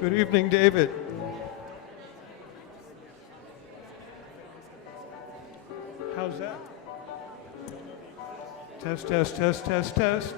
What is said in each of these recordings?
Good evening, David. How's that? Test, test, test, test, test.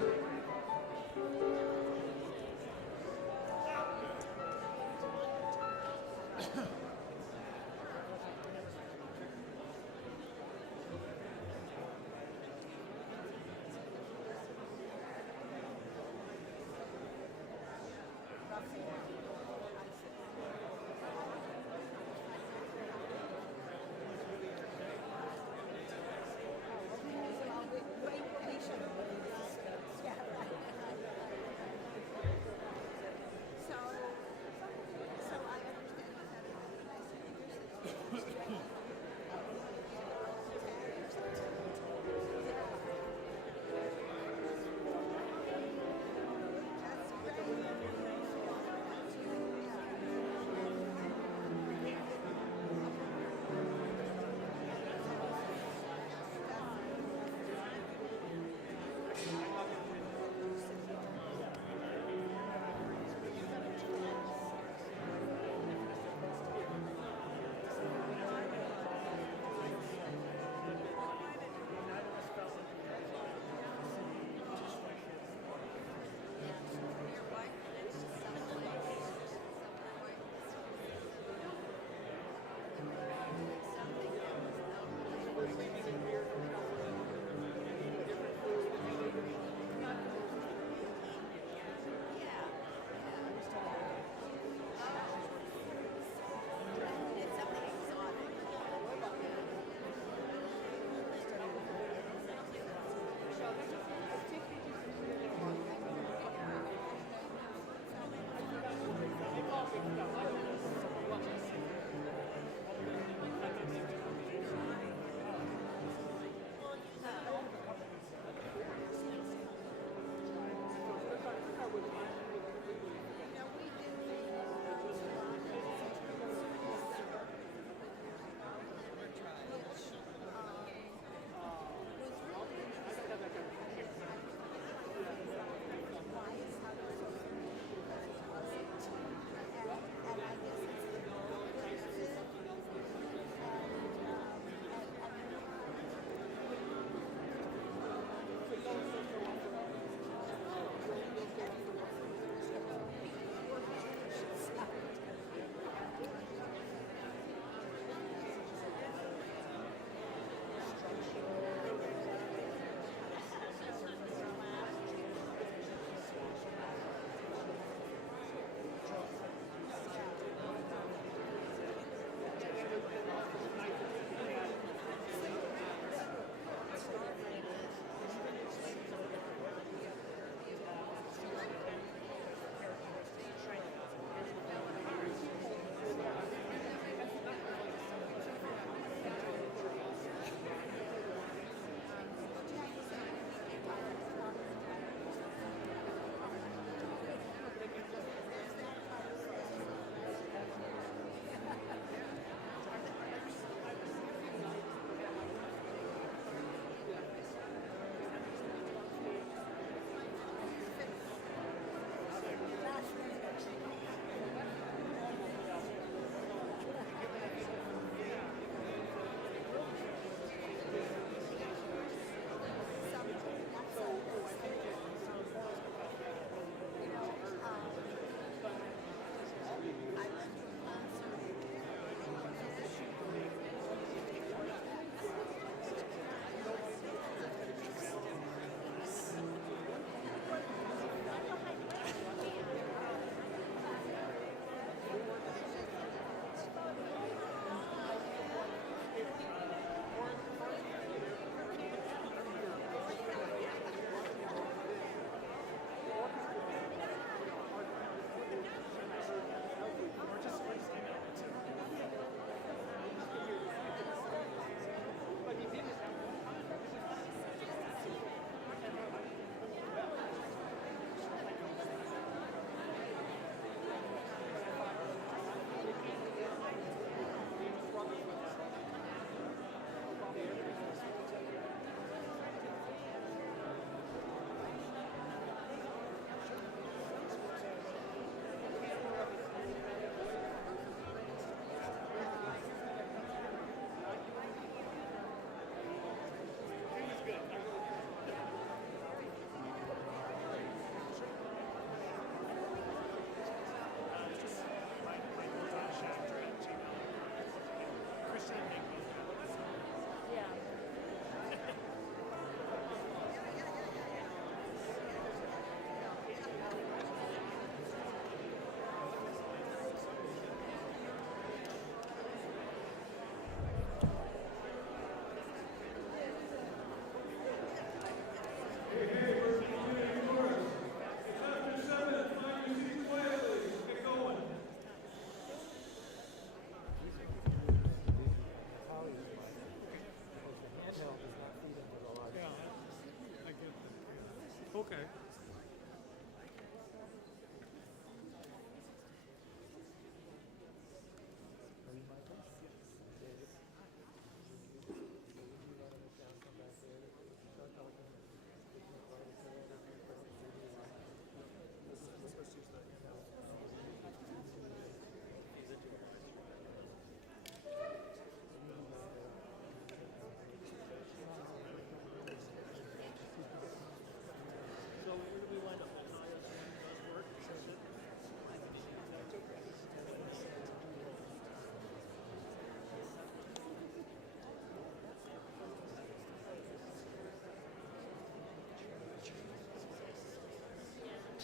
okay.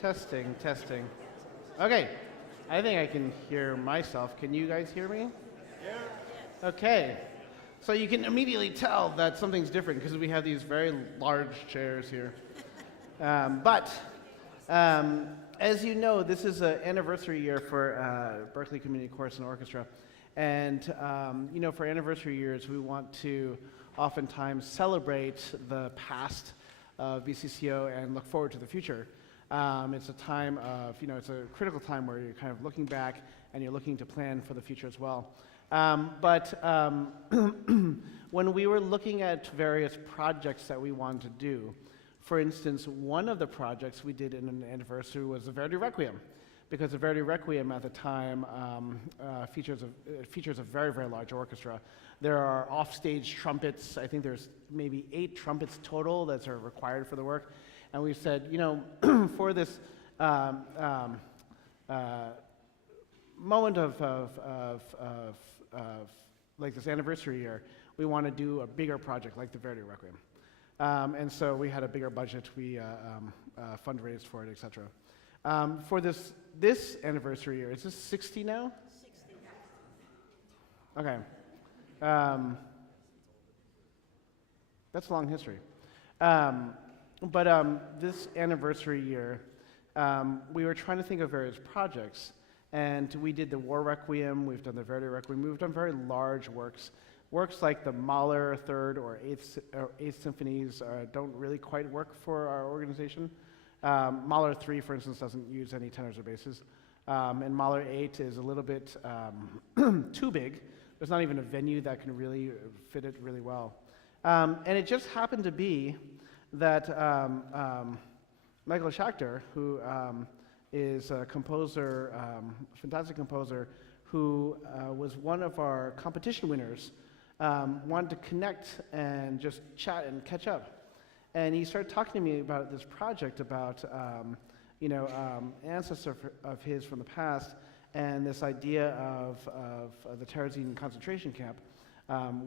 Testing, testing. Okay, I think I can hear myself. Can you guys hear me? Yeah. Okay, so you can immediately tell that something's different because we have these very large chairs here. But as you know, this is an anniversary year for Berkeley Community Chorus and Orchestra. And for anniversary years, we want to oftentimes celebrate the past of BCCO and look forward to the future. It's a time of, it's a critical time where you're kind of looking back and you're looking to plan for the future as well. But when we were looking at various projects that we wanted to do, for instance, one of the projects we did in an anniversary was the Verdi Requiem, because the Verdi Requiem at the time features a very, very large orchestra. There are offstage trumpets. I think there's maybe 8 trumpets total that are required for the work. And we said, for this moment of like this anniversary year, we want to do a bigger project like the Verdi Requiem. And so we had a bigger budget. We fundraised for it, etc. For this anniversary year, is this 60 now? 60. Okay. That's a long history. But this anniversary year, we were trying to think of various projects, and we did the War Requiem, we've done the Verdi Requiem, we've done very large works. Works like the Mahler Third or Eighth Symphonies don't really quite work for our organization. Mahler 3, for instance, doesn't use any tenors or basses. And Mahler 8 is a little bit too big. There's not even a venue that can really fit it really well. And it just happened to be that Michael Schachter, who is a composer, fantastic composer, who was one of our competition winners, wanted to connect and just chat and catch up. And he started talking to me about this project about, ancestor of his from the past, and this idea of the Terezin concentration camp,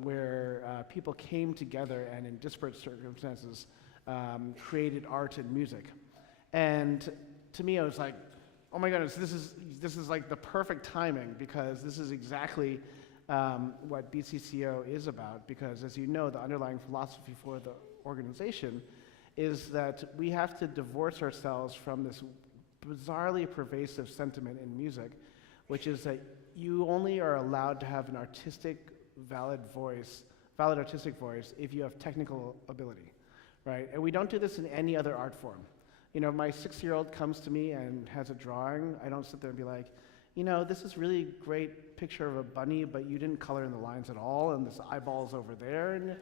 where people came together and in disparate circumstances created art and music. And to me, I was like, oh my goodness, this is like the perfect timing, because this is exactly what BCCO is about, because as you know, the underlying philosophy for the organization is that we have to divorce ourselves from this bizarrely pervasive sentiment in music, which is that you only are allowed to have an valid artistic voice if you have technical ability, right? And we don't do this in any other art form. My 6-year-old comes to me and has a drawing. I don't sit there and be like, this is really great picture of a bunny, but you didn't color in the lines at all, and this eyeball's over there. And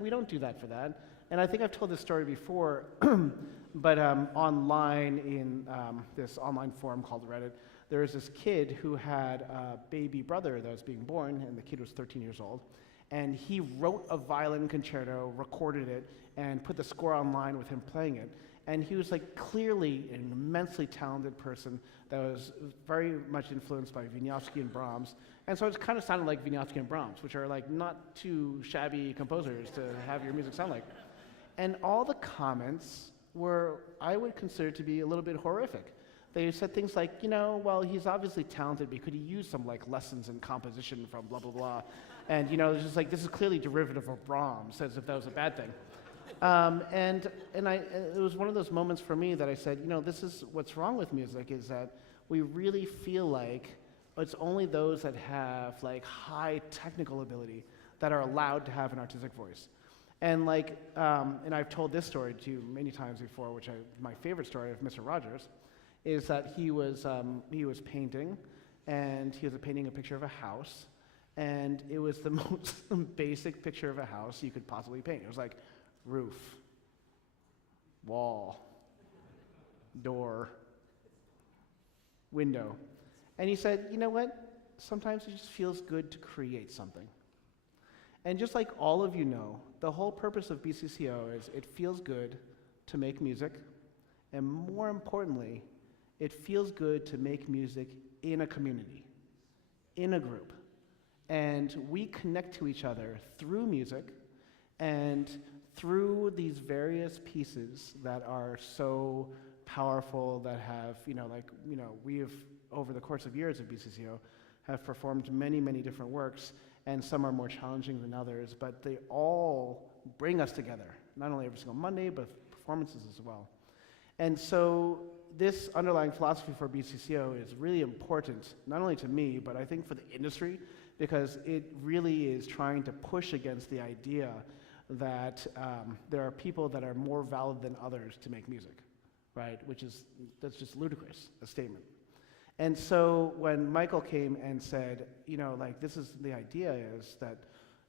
we don't do that for that. And I think I've told this story before, but online in this online forum called Reddit, there was this kid who had a baby brother that was being born, and the kid was 13 years old. And he wrote a violin concerto, recorded it, and put the score online with him playing it. And he was clearly an immensely talented person that was very much influenced by Wieniawski and Brahms. And so it kind of sounded like Wieniawski and Brahms, which are not too shabby composers to have your music sound like. And all the comments were, I would consider to be a little bit horrific. They said things like, well, he's obviously talented, but could he use some lessons in composition from blah, blah, blah. And it's just this is clearly derivative of Brahms, as if that was a bad thing. And it was one of those moments for me that I said, this is what's wrong with music, is that we really feel like it's only those that have high technical ability that are allowed to have an artistic voice. And and I've told this story to you many times before, my favorite story of Mr. Rogers, is that he was painting, and he was painting a picture of a house, and it was the most basic picture of a house you could possibly paint. It was like roof, wall, door, window. And he said, you know what? Sometimes it just feels good to create something. And just like all of you know, the whole purpose of BCCO is it feels good to make music, and more importantly, it feels good to make music in a community, in a group. And we connect to each other through music and through these various pieces that are so powerful, that have, we have, over the course of years of BCCO, have performed many, many different works, and some are more challenging than others, but they all bring us together, not only every single Monday, but performances as well. And so this underlying philosophy for BCCO is really important, not only to me, but I think for the industry, because it really is trying to push against the idea that there are people that are more valid than others to make music, right? That's just ludicrous, a statement. And so when Michael came and said, this is the idea is that,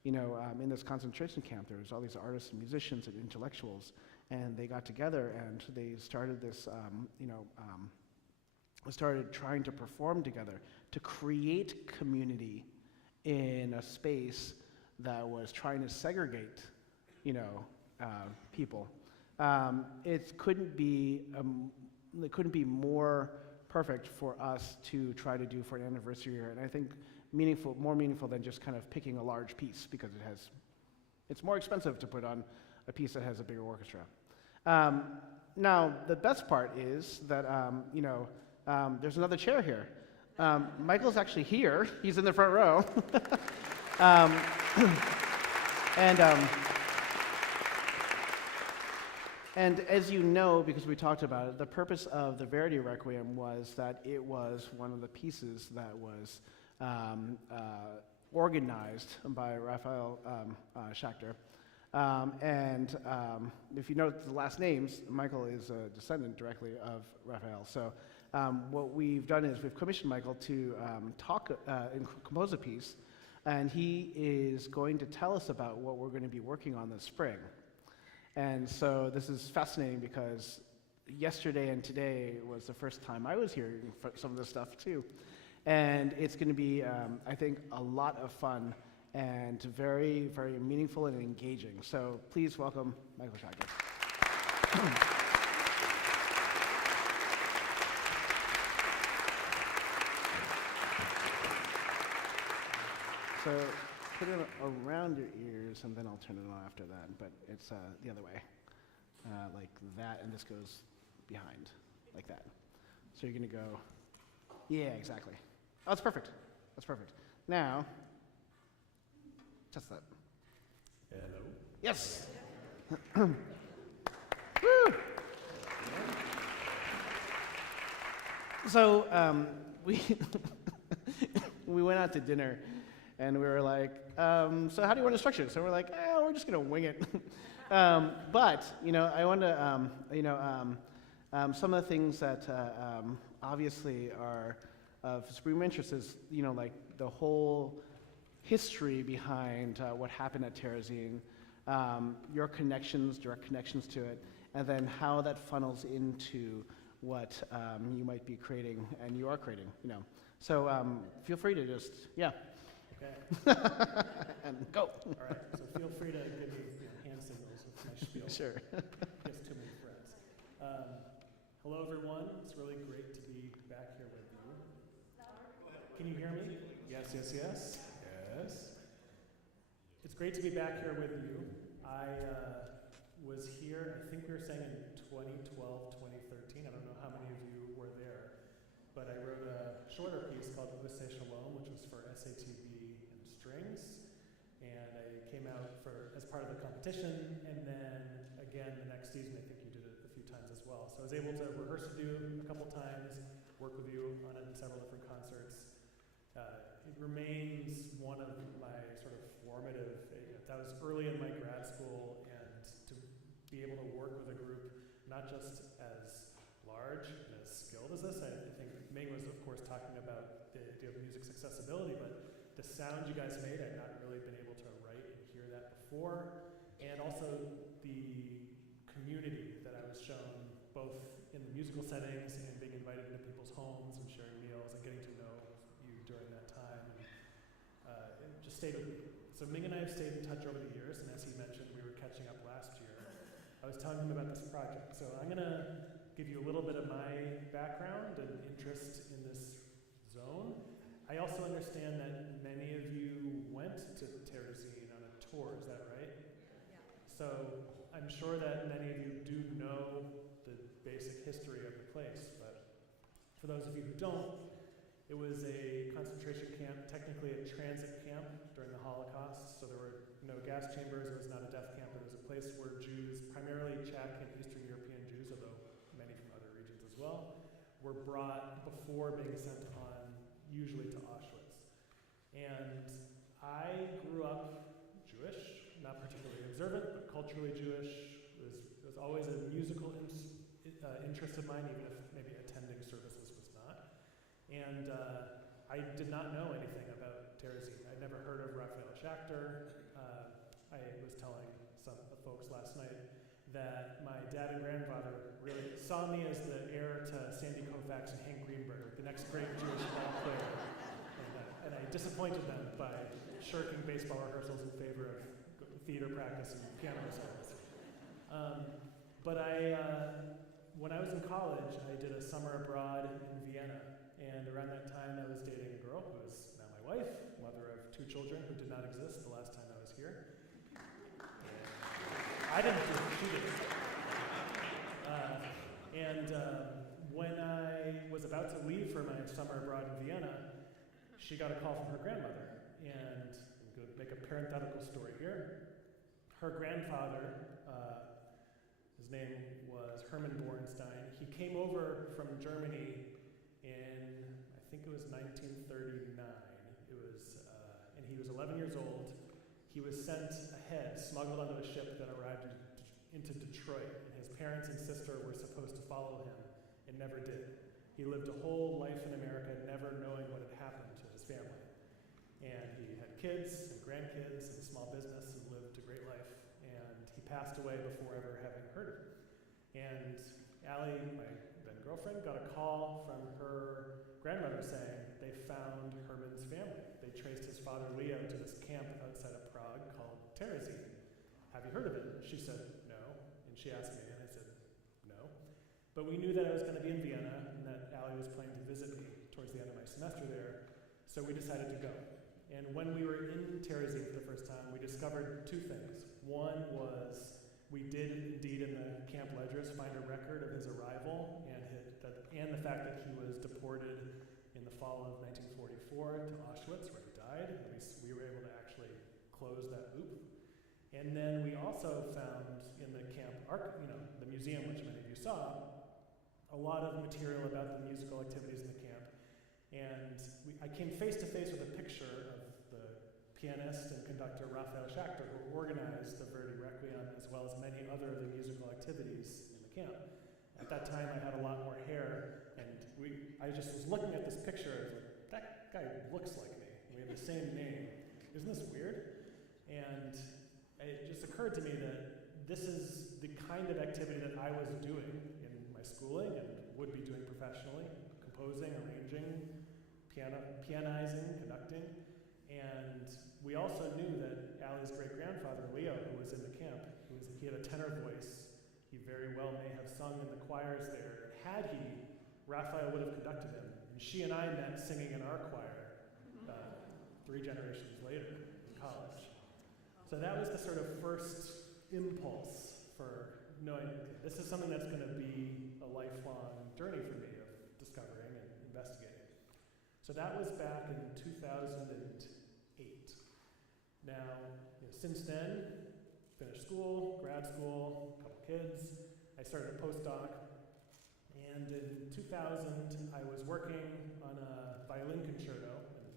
in this concentration camp, there was all these artists and musicians and intellectuals, and they got together and they started this, started trying to perform together to create community in a space that was trying to segregate, people. It couldn't be more perfect for us to try to do for an anniversary year, and I think more meaningful than just kind of picking a large piece, because it's more expensive to put on a piece that has a bigger orchestra. Now, the best part is that, there's another chair here. Michael's actually here. He's in the front row. And as you know, because we talked about it, the purpose of the Verdi Requiem was that it was one of the pieces that was organized by Raphael Schachter. If you note the last names, Michael is a descendant directly of Raphael. So what we've done is we've commissioned Michael to talk and compose a piece, and he is going to tell us about what we're going to be working on this spring. And so this is fascinating because yesterday and today was the first time I was hearing some of this stuff too. And it's going to be, I think, a lot of fun and very, very meaningful and engaging. So please welcome Michael Schachter. So put it around your ears, and then I'll turn it on after that, but it's the other way, like that, and this goes behind, like that. So you're gonna go, yeah, exactly. Oh, that's perfect. That's perfect. Now, test that. Hello. Yes. Woo! So we we went out to dinner, and we were like, so how do you want to structure it? So we're like, we're just gonna wing it. But I want to, some of the things that obviously are of supreme interest is, like the whole history behind what happened at Terezin, your connections, direct connections to it, and then how that funnels into what you might be creating and you are creating. So feel free to just, yeah. Okay. And go. All right. So feel free to give me hand signals with my spiel. Sure. Gives too many threats. Hello, everyone. It's really great to be back here with you. Can you hear me? Yes, yes, yes. Yes. It's great to be back here with you. I was here, I think we were saying in 2012, 2013. I don't know how many of you were there. But I wrote a shorter piece called Ose Shalom, which was for SATB and strings. And I came out as part of the competition, and then again the next season, I think you did it a few times as well. So I was able to rehearse with you a couple times, work with you on it in several different concerts. It remains one of my sort of formative, that was early in my grad school be able to work with a group not just as large and as skilled as this. I think Ming was, of course, talking about the idea of music's accessibility, but the sound you guys made, I'd not really been able to write and hear that before. And also the community that I was shown, both in the musical settings and being invited into people's homes and sharing meals and getting to know you during that time. And it just stayed with me. So Ming and I have stayed in touch over the years, and as he mentioned, we were catching up last year. I was telling him about this project. So I'm going to give you a little bit of my background and interest in this zone. I also understand that many of you went to Terezin on a tour, is that right? Yeah. So I'm sure that many of you do know the basic history of the place, but for those of you who don't, it was a concentration camp, technically a transit camp during the Holocaust, so there were no gas chambers, it was not a death camp, it was a place where Jews, primarily Czech and Eastern European Jews, although many from other regions as well, were brought before being sent on usually to Auschwitz. And I grew up Jewish, not particularly observant, but culturally Jewish. It was always a musical interest of mine, even if maybe attending services was not. And I did not know anything about Terezin. I'd never heard of Raphael Schachter. I was telling some folks last night that my dad and grandfather really saw me as the heir to Sandy Koufax and Hank Greenberg, the next great Jewish ball player. And I disappointed them by shirking baseball rehearsals in favor of theater practice and piano recitals. But when I was in college, I did a summer abroad in Vienna. And around that time, I was dating a girl who is now my wife, mother of 2 children who did not exist the last time I was here. I didn't do it, she did. When I was about to leave for my summer abroad in Vienna, she got a call from her grandmother. And I'm going to make a parenthetical story here. Her grandfather, his name was Hermann Bornstein. He came over from Germany in, I think it was 1939. And he was 11 years old. He was sent ahead, smuggled onto a ship that arrived into Detroit, and his parents and sister were supposed to follow him, and never did. He lived a whole life in America, never knowing what had happened to his family. And he had kids and grandkids and a small business and lived a great life. And he passed away before ever having heard of him. And Allie, my then girlfriend, got a call from her grandmother saying they found Herman's family. They traced his father Leo to this camp outside of Prague called Terezin. Have you heard of it? She said, no. And she asked me, and I said, no. But we knew that I was going to be in Vienna and that Allie was planning to visit me towards the end of my semester there, so we decided to go. And when we were in Terezin for the first time, we discovered 2 things. One was we did indeed in the camp ledgers find a record of his arrival and the fact that he was deported in the fall of 1944 to Auschwitz, where he died. And we were able to actually close that loop. And then we also found in the camp, the museum, which many of you saw, a lot of material about the musical activities in the camp. And I came face to face with a picture of the pianist and conductor Raphael Schachter, who organized the Verdi Requiem, as well as many other of the musical activities in the camp. At that time, I had a lot more hair, and I just was looking at this picture, I was like, that guy looks like me. We have the same name. Isn't this weird? And it just occurred to me that this is the kind of activity that I was doing in my schooling and would be doing professionally, composing, arranging, pianizing, conducting. And we also knew that Allie's great-grandfather, Leo, who was in the camp, he had a tenor voice. He very well may have sung in the choirs there. Had he, Raphael would have conducted him. And she and I met singing in our choir 3 generations later in college. So that was the sort of first impulse for knowing this is something that's going to be a lifelong journey for me of discovering and investigating. So that was back in 2008. Now, since then, finished school, grad school, a couple kids. I started a postdoc, and in 2000, I was working on a violin concerto, and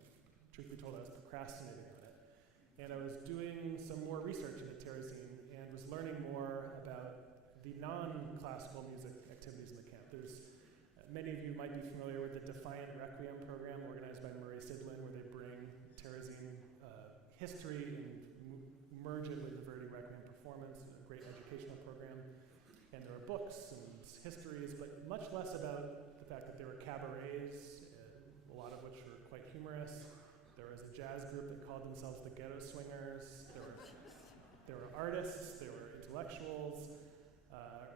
truth be told, I was procrastinating on it. And I was doing some more research at Terezin and was learning more about non-classical music activities in the camp. Many of you might be familiar with the Defiant Requiem program organized by Murray Sidlin, where they bring Terezin history and merge it with the Verdi Requiem performance, a great educational program. And there are books and histories, but much less about the fact that there were cabarets, a lot of which were quite humorous. There was a jazz group that called themselves the Ghetto Swingers. There were artists, there were intellectuals.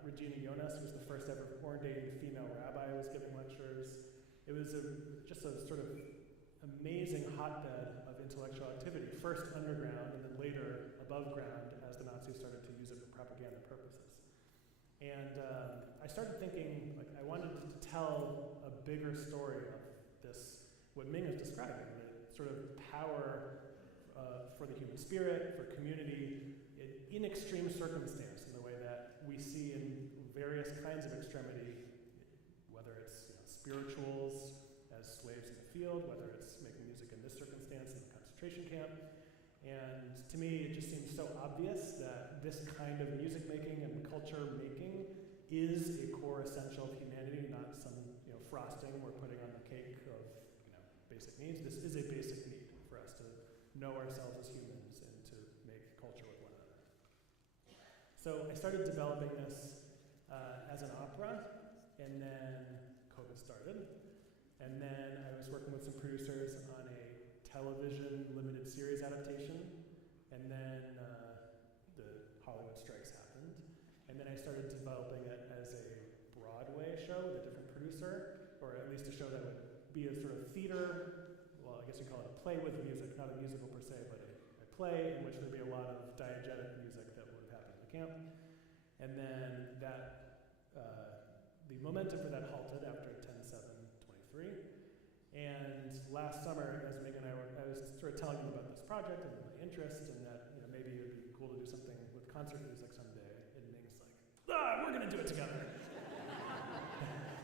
Regina Jonas was the first ever ordained female rabbi who was giving lectures. It was just a sort of amazing hotbed of intellectual activity, first underground and then later above ground as the Nazis started to use it for propaganda purposes. And I started thinking, like, I wanted to tell a bigger story of this, what Ming is describing, the sort of power for the human spirit, for community, in extreme circumstance, in the way that we see in various kinds of extremity, whether it's spirituals as slaves in the field, whether it's making music in this circumstance in the concentration camp. And to me, it just seems so obvious that this kind of music making and culture making is a core essential of humanity, not some frosting we're putting on the cake of basic needs. This is a basic need for us to know ourselves as humans and to make culture with one another. So I started developing this as an opera, and then COVID started. And then I was working with some producers on a television limited series adaptation, and then the Hollywood strikes happened. And then I started developing it as a Broadway show with a different producer, or at least a show that would be a sort of theater, well, I guess you call it a play with music, not a musical per se, but a play in which there'd be a lot of diegetic music that would happen in the camp. And then the momentum for that halted after 10/7/23. And last summer, as Megan and I was sort of telling them about this project and my interest, and that maybe it would be cool to do something with concert music someday. And Ming's like, we're gonna do it together.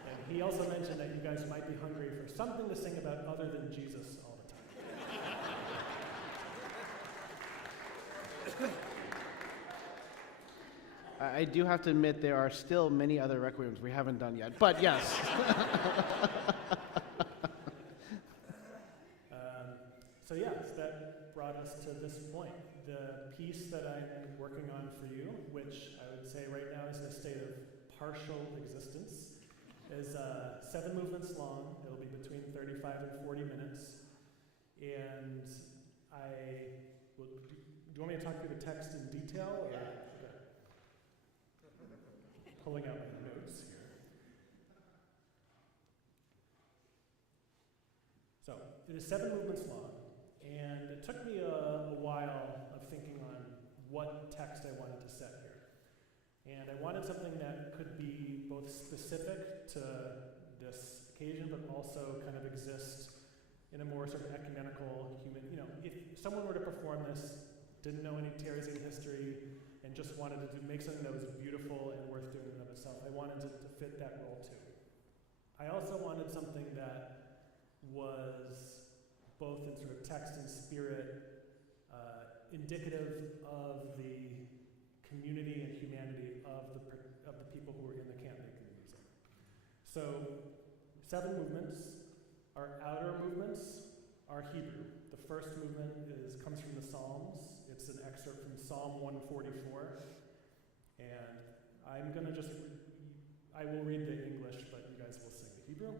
And he also mentioned that you guys might be hungry for something to sing about other than Jesus all the time. I do have to admit there are still many other requiems we haven't done yet, but yes. So that brought us to this point. The piece that I'm working on for you, which I would say right now is in a state of partial existence, is 7 movements long. It'll be between 35 and 40 minutes. And do you want me to talk through the text in detail? Or? Yeah. Okay. Pulling out my notes here. So, it is 7 movements long. And it took me a while of thinking on what text I wanted to set here. And I wanted something that could be both specific to this occasion, but also kind of exist in a more sort of ecumenical human, if someone were to perform this, didn't know any Terezin history, and just wanted to make something that was beautiful and worth doing in and of itself, I wanted to fit that role too. I also wanted something that was both in sort of text and spirit, indicative of the community and humanity of the people who were in the camp making the music. So, 7 movements. Our outer movements are Hebrew. The first movement comes from the Psalms. It's an excerpt from Psalm 144. And I'm going to I will read the English, but you guys will sing the Hebrew.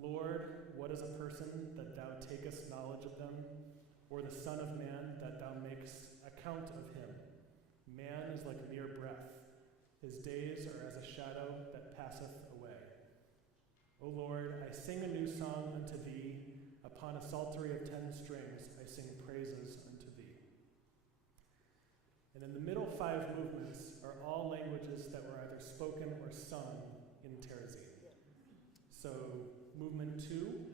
Lord, what is a person that thou takest knowledge of them, or the Son of Man that thou makest account of him? Man is like mere breath. His days are as a shadow that passeth away. O Lord, I sing a new song unto thee. Upon a psaltery of 10 strings, I sing praises unto thee. And then the middle 5 movements are all languages that were either spoken or sung in Terezin. So, movement 2,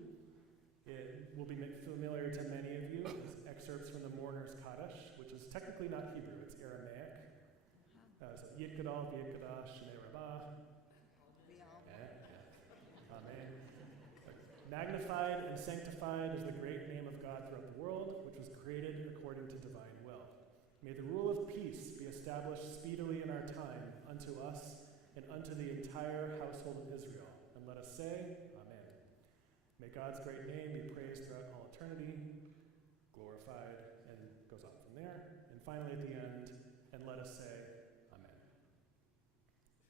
it will be familiar to many of you, is excerpts from the Mourner's Kaddish, which is technically not Hebrew, it's Aramaic. So, Yit Gadol, Yit Gadash, Shnei Rabbah. Amen. Magnified and sanctified is the great name of God throughout the world, which was created according to divine will. May the rule of peace be established establish speedily in our time unto us and unto the entire household of Israel. And let us say, Amen. May God's great name be praised throughout all eternity, glorified, and goes on from there. And finally at the end, and let us say, Amen.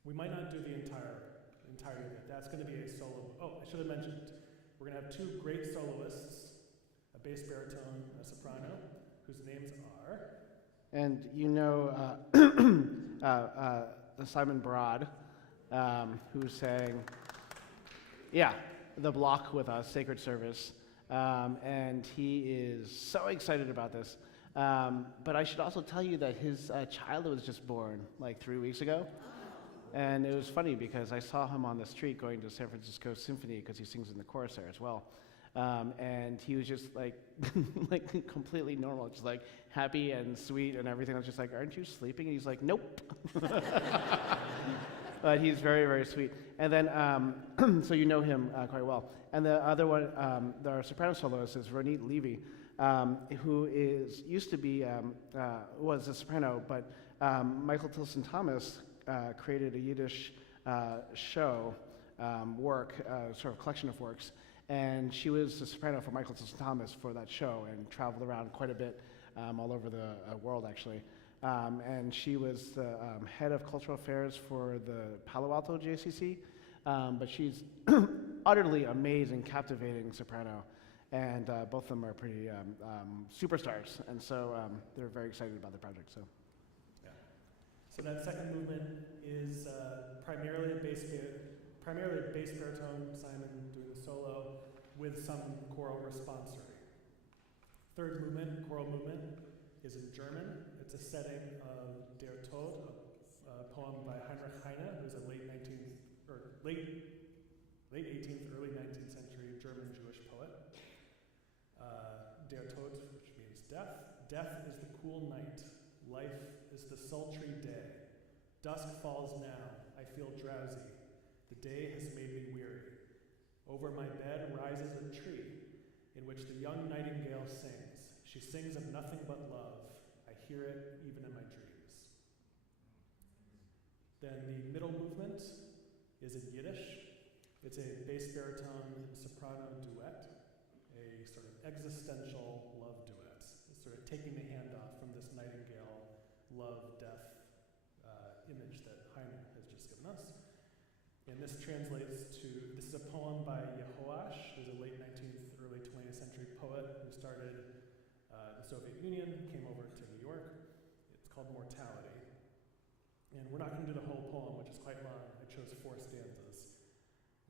We might not do the entirety of it. That's going to be a solo. Oh, I should have mentioned. We're going to have two great soloists, a bass baritone and a soprano, whose names are. And Simon Broad, who sang, the block with us, Sacred Service. And he is so excited about this. But I should also tell you that his child was just born like 3 weeks ago. And it was funny because I saw him on the street going to San Francisco Symphony because he sings in the chorus there as well. And he was just like, like completely normal, just like happy and sweet and everything. I was just like, aren't you sleeping? And he's like, nope. But he's very, very sweet. And then, so you know him quite well. And the other one, our soprano soloist is Ronit Levy, who was a soprano, but Michael Tilson Thomas created a Yiddish show, sort of collection of works, and she was a soprano for Michael Tilson Thomas for that show and traveled around quite a bit all over the world, actually. And she was the head of cultural affairs for the Palo Alto JCC, but she's utterly amazing, captivating soprano, and both of them are pretty superstars, and so they're very excited about the project. So that second movement is primarily a bass baritone, Simon doing the solo, with some choral responsory. Third movement, choral movement, is in German. It's a setting of Der Tod, a poem by Heinrich Heine, who's a late 18th, early 19th century German Jewish poet. Der Tod, which means death. Death is the cool night. Life is the sultry day. Dusk falls now. I feel drowsy. The day has made me weary. Over my bed rises a tree in which the young nightingale sings. She sings of nothing but love. I hear it even in my dreams. Then the middle movement is in Yiddish. It's a bass baritone and soprano duet, a sort of existential love duet. It's sort of taking the hand off from this nightingale love-death image that Heine has just given us. And this is a poem by Yehoash, who's a late 19th, early 20th century poet who started the Soviet Union, came over to New York. It's called Mortality. And we're not going to do the whole poem, which is quite long. I chose 4 stanzas.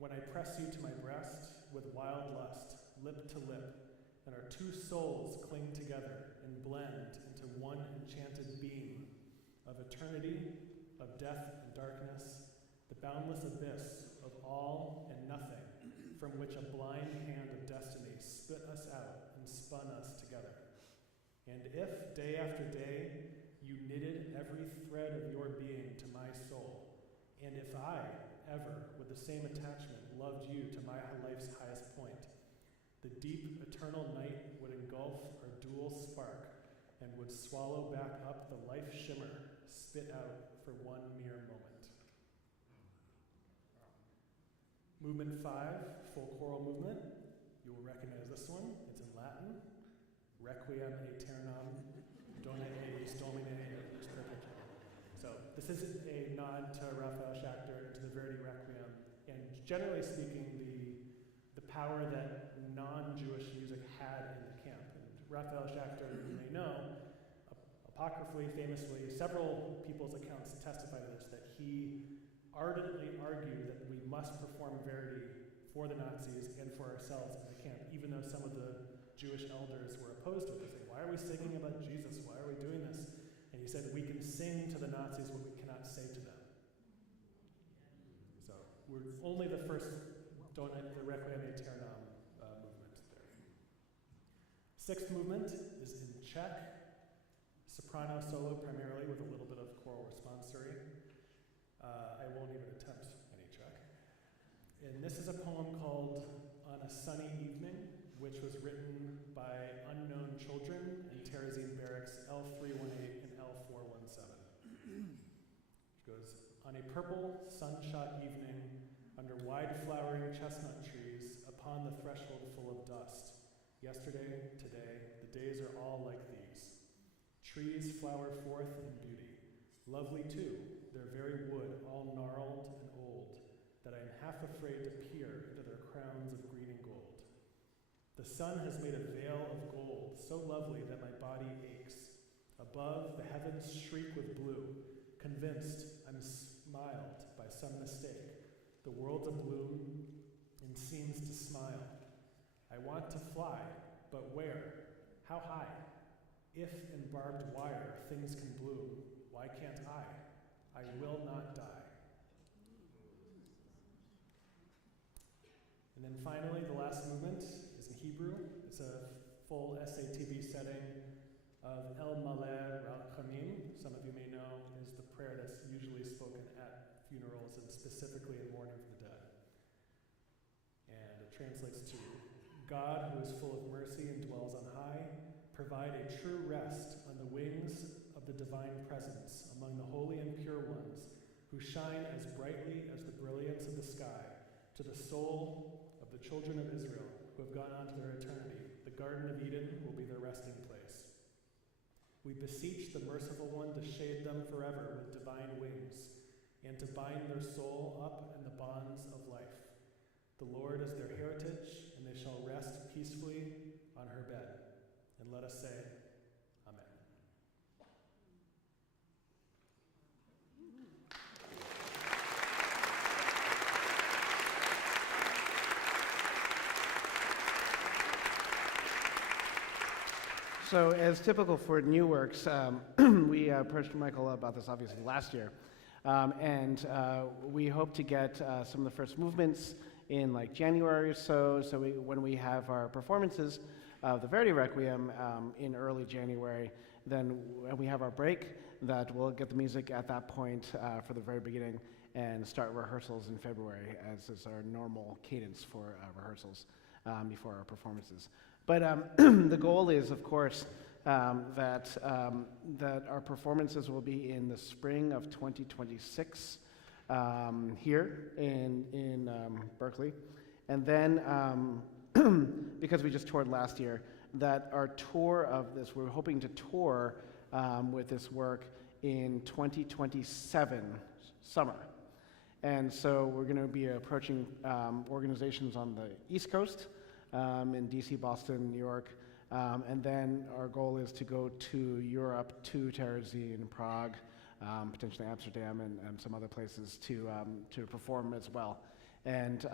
When I press you to my breast with wild lust, lip to lip, and our 2 souls cling together and blend into one enchanted beam of eternity, of death and darkness, the boundless abyss of all and nothing, from which a blind hand of destiny spit us out and spun us together. And if, day after day, you knitted every thread of your being to my soul, and if I, ever, with the same attachment, loved you to my life's highest point, the deep, eternal night would engulf our dual spark and would swallow back up the life shimmer spit out for one mere moment. Movement 5, full choral movement. You will recognize this one. It's in Latin. Requiem aeternam, dona eis Domine. So this is a nod to Raphael Schachter and to the Verdi Requiem, and generally speaking, the power that non-Jewish music had in the camp. And Raphael Schachter, you may know, apocryphally, famously, several people's accounts testify to this, that he ardently argued that we must perform Verdi for the Nazis and for ourselves in the camp, even though some of the Jewish elders were opposed to it. They say, why are we singing about Jesus? Why are we doing this? And he said, we can sing to the Nazis what we cannot say to them. So we're only the first the Requiem aeternam movement there. 6th movement is in Czech, soprano solo primarily with a little bit of choral responsory. I won't even attempt any Czech. And this is a poem called On a Sunny Evening, which was written by unknown children in Terezin Barracks L318 and L417. Goes, on a purple, sunshot evening, under wide flowering chestnut trees, upon the threshold full of dust. Yesterday, today, the days are all like these. Trees flower forth in beauty. Lovely too, their very wood all gnarled and old, that I am half afraid to peer into their crowns of green and gold. The sun has made a veil of gold, so lovely that my body aches. Above, the heavens shriek with blue, convinced I'm smiled by some mistake. The world's a bloom and seems to smile. I want to fly, but where? How high? If in barbed wire things can bloom, why can't I? I will not die. And then finally, the last movement is in Hebrew. It's a full SATB setting of El Maleh Rachamim. Some of you may know is the prayer that's usually spoken at funerals and specifically in mourning for the dead. And it translates to, God, who is full of mercy and dwells on high, provide a true rest on the wings of the divine presence among the holy and pure ones who shine as brightly as the brilliance of the sky to the soul of the children of Israel who have gone on to their eternity. The Garden of Eden will be their resting place. We beseech the merciful one to shade them forever with divine wings and to bind their soul up in the bonds of life. The Lord is their heritage, and they shall rest peacefully on her bed. And let us say, Amen. So, as typical for new works, we approached Michael about this obviously last year, and we hope to get some of the first movements in like January or so. So when we have our performances of the Verdi Requiem in early January, then we have our break, that we'll get the music at that point for the very beginning and start rehearsals in February, as is our normal cadence for rehearsals before our performances. But the goal is, of course, that our performances will be in the spring of 2026 here in Berkeley. And then, because we just toured last year, that our tour of this, we're hoping to tour with this work in 2027 summer. And so we're going to be approaching organizations on the East Coast, in DC, Boston, New York, and then our goal is to go to Europe, to Terezin, Prague, potentially Amsterdam, and some other places to perform as well. And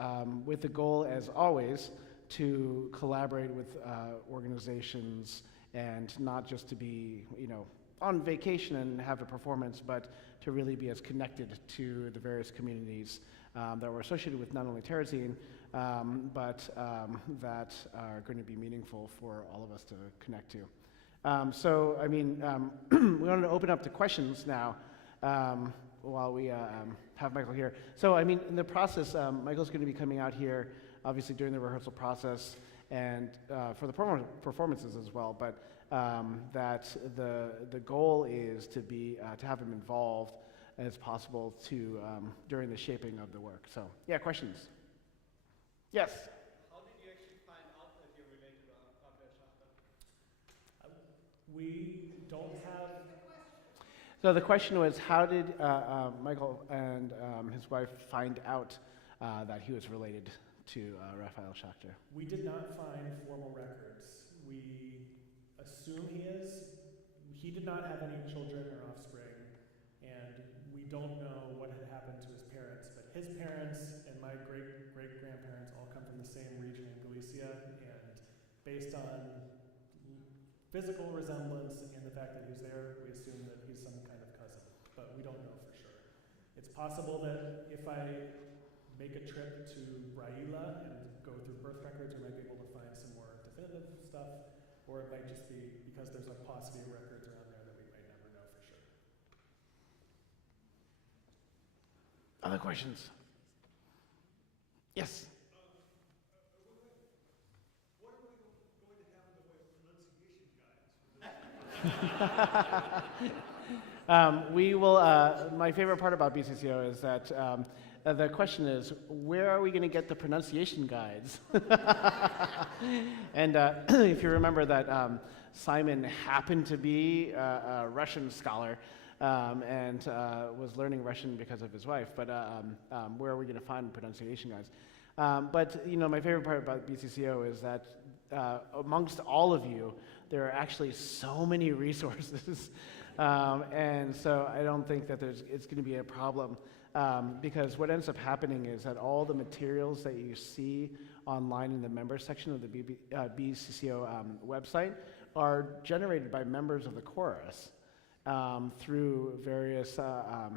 with the goal, as always, to collaborate with organizations, and not just to be, on vacation and have a performance, but to really be as connected to the various communities that were associated with not only Terezin, but that are going to be meaningful for all of us to connect to. So, we wanted to open up to questions now while we have Michael here. So, in the process, Michael's going to be coming out here, obviously during the rehearsal process, and for the performances as well, but that the goal is to have him involved as possible during the shaping of the work. So, yeah, questions? Yes? How did you actually find out that you're related to Raphael Schachter? We don't have... So the question was, how did Michael and his wife find out that he was related to Raphael Schachter? We did not find formal records. We assume he is. He did not have any children or offspring, and we don't know what had happened to his parents, but his parents and my great-great-grandparents all come from the same region in Galicia, and based on physical resemblance and the fact that he was there, we assume that he's some kind of cousin, but we don't know for sure. It's possible that if I make a trip to Braila and go through birth records, we might be able to find some more definitive stuff, or it might just be because there's a paucity of records around there that we might never know for sure. Other questions? Yes? What are we going to have in the way of pronunciation guides for this? We will, my favorite part about BCCO is that the question is, where are we going to get the pronunciation guides? And if you remember that Simon happened to be a Russian scholar and was learning Russian because of his wife, but where are we going to find pronunciation guides? But my favorite part about BCCO is that amongst all of you, there are actually so many resources. And so I don't think that it's going to be a problem because what ends up happening is that all the materials that you see online in the member section of the BCCO website are generated by members of the chorus through various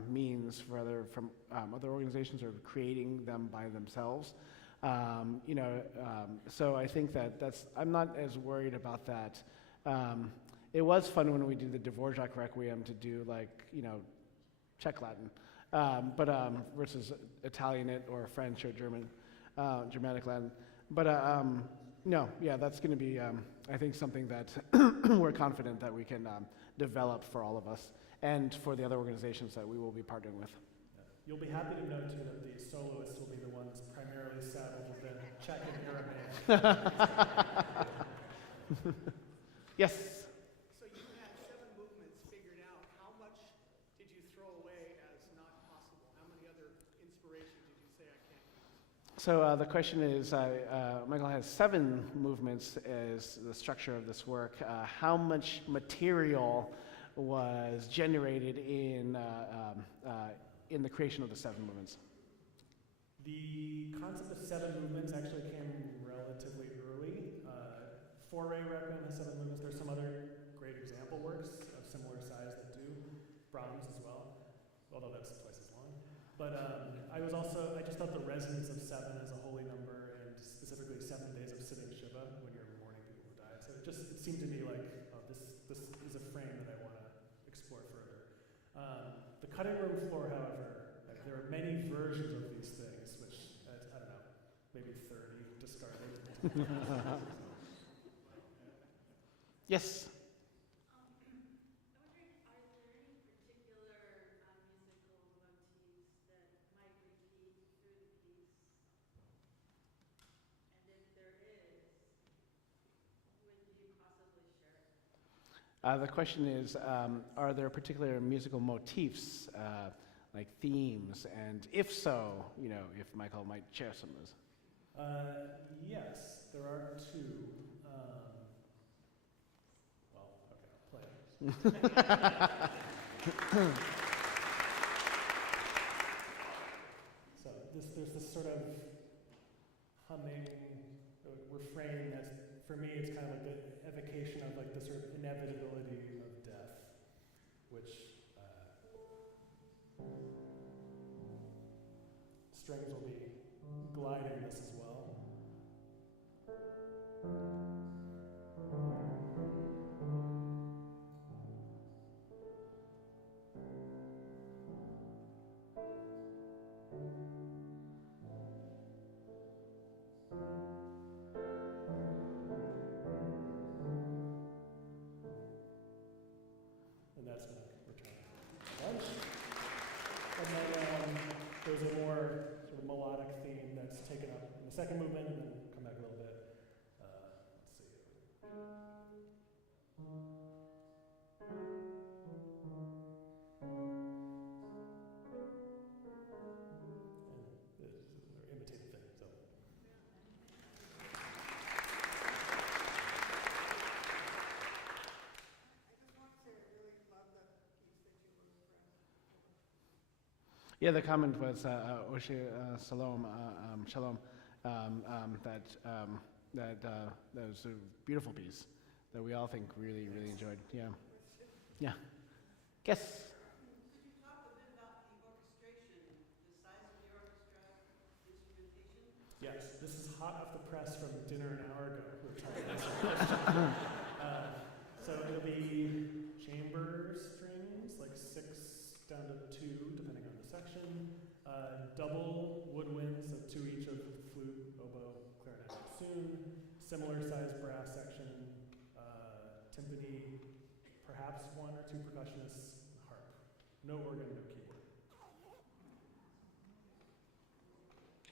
means, whether from other organizations or creating them by themselves. So I think I'm not as worried about that. It was fun when we did the Dvorak Requiem to do Czech Latin, but versus Italian or French or German, Germanic Latin. But no, yeah, that's going to be, I think, something that we're confident that we can develop for all of us and for the other organizations that we will be partnering with. You'll be happy to know, too, that the soloists will be the ones primarily saddled with the Czech and Aramaic. Yes? So you had 7 movements figured out. How much did you throw away as not possible? How many other inspirations did you say I can't use? So the question is, Michael has 7 movements as the structure of this work. How much material was generated in the creation of the 7 movements? The concept of 7 movements actually came relatively early. Foray Requiem has 7 movements. There's some other great example works of similar size that do. Brahms as well, although that's twice as long. But I just thought the resonance of 7 as a holy number, and specifically 7 days of sitting Shiva when you're mourning people who died. So it seemed to me like, oh, this is a frame that I want to explore further. The cutting room floor, however, there are many versions of these things, which, I don't know, maybe 30 discarded. Yes? I'm wondering, are there any particular musical motifs that might repeat through the piece? And if there is, would you possibly share it? The question is, are there particular musical motifs, like themes? And if so, if Michael might share some of those. Yes, there are 2. Play. So there's this sort of humming refrain that's, for me, it's kind of like the evocation of the sort of inevitability of death, which strings will be gliding this as well. And that's going to return lunch. And then there's a more sort of melodic theme that's taken up in the second movement, and then come back a little bit. Let's see. And they're imitating things. So. Yeah, the comment was Oshe Shalom, that was a beautiful piece that we all think really enjoyed. Yeah. Yeah. Yes. Could you talk a bit about the orchestration, the size of the orchestra, instrumentation? Yes, this is hot off the press from dinner an hour ago. We're trying to answer the question. So it'll be chamber strings, like 6 down to 2, depending on the section. Double woodwinds, so 2 each of flute, oboe, clarinet, bassoon. Similar size brass section, timpani, perhaps perhaps one or two percussionists, harp. No organ, no keyboard.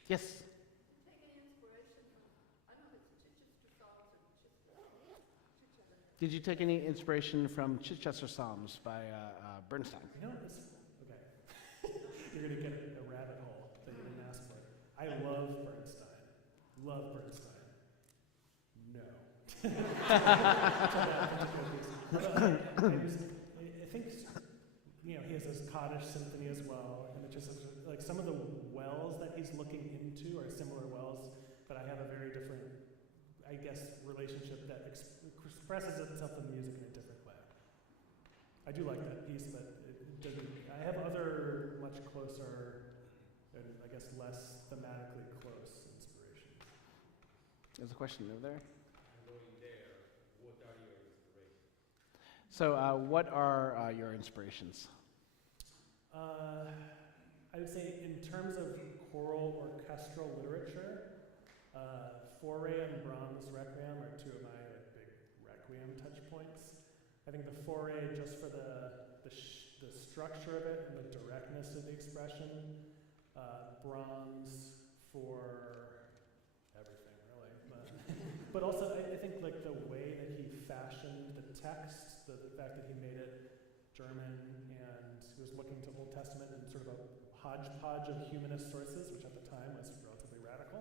Yes? Taking inspiration from, I know it's Chichester Psalms and Chichester. Did you take any inspiration from Chichester Psalms by Bernstein? You know, okay. You're going to get a rabbit hole that you didn't ask for. I love Bernstein. Love Bernstein. No. I think, you know, he has this Kaddish symphony as well, and it's just like some of the wells that he's looking into are similar wells, but I have a very different, I guess, relationship that expresses itself in music in a different way. I do like that piece, but it doesn't. I have other much closer and I guess less thematically close inspirations. There's a question over there. I'm going there. What are your inspirations? So, what are your inspirations? I would say in terms of choral orchestral literature, Fauré and Brahms' Requiem are two of my big Requiem touch points. I think the Fauré, just for the structure of it and the directness of the expression, Brahms for everything, really. But also, I think like the way that he fashioned the text, the fact that he made it German and he was looking to Old Testament and sort of a hodgepodge of humanist sources, which at the time was relatively radical.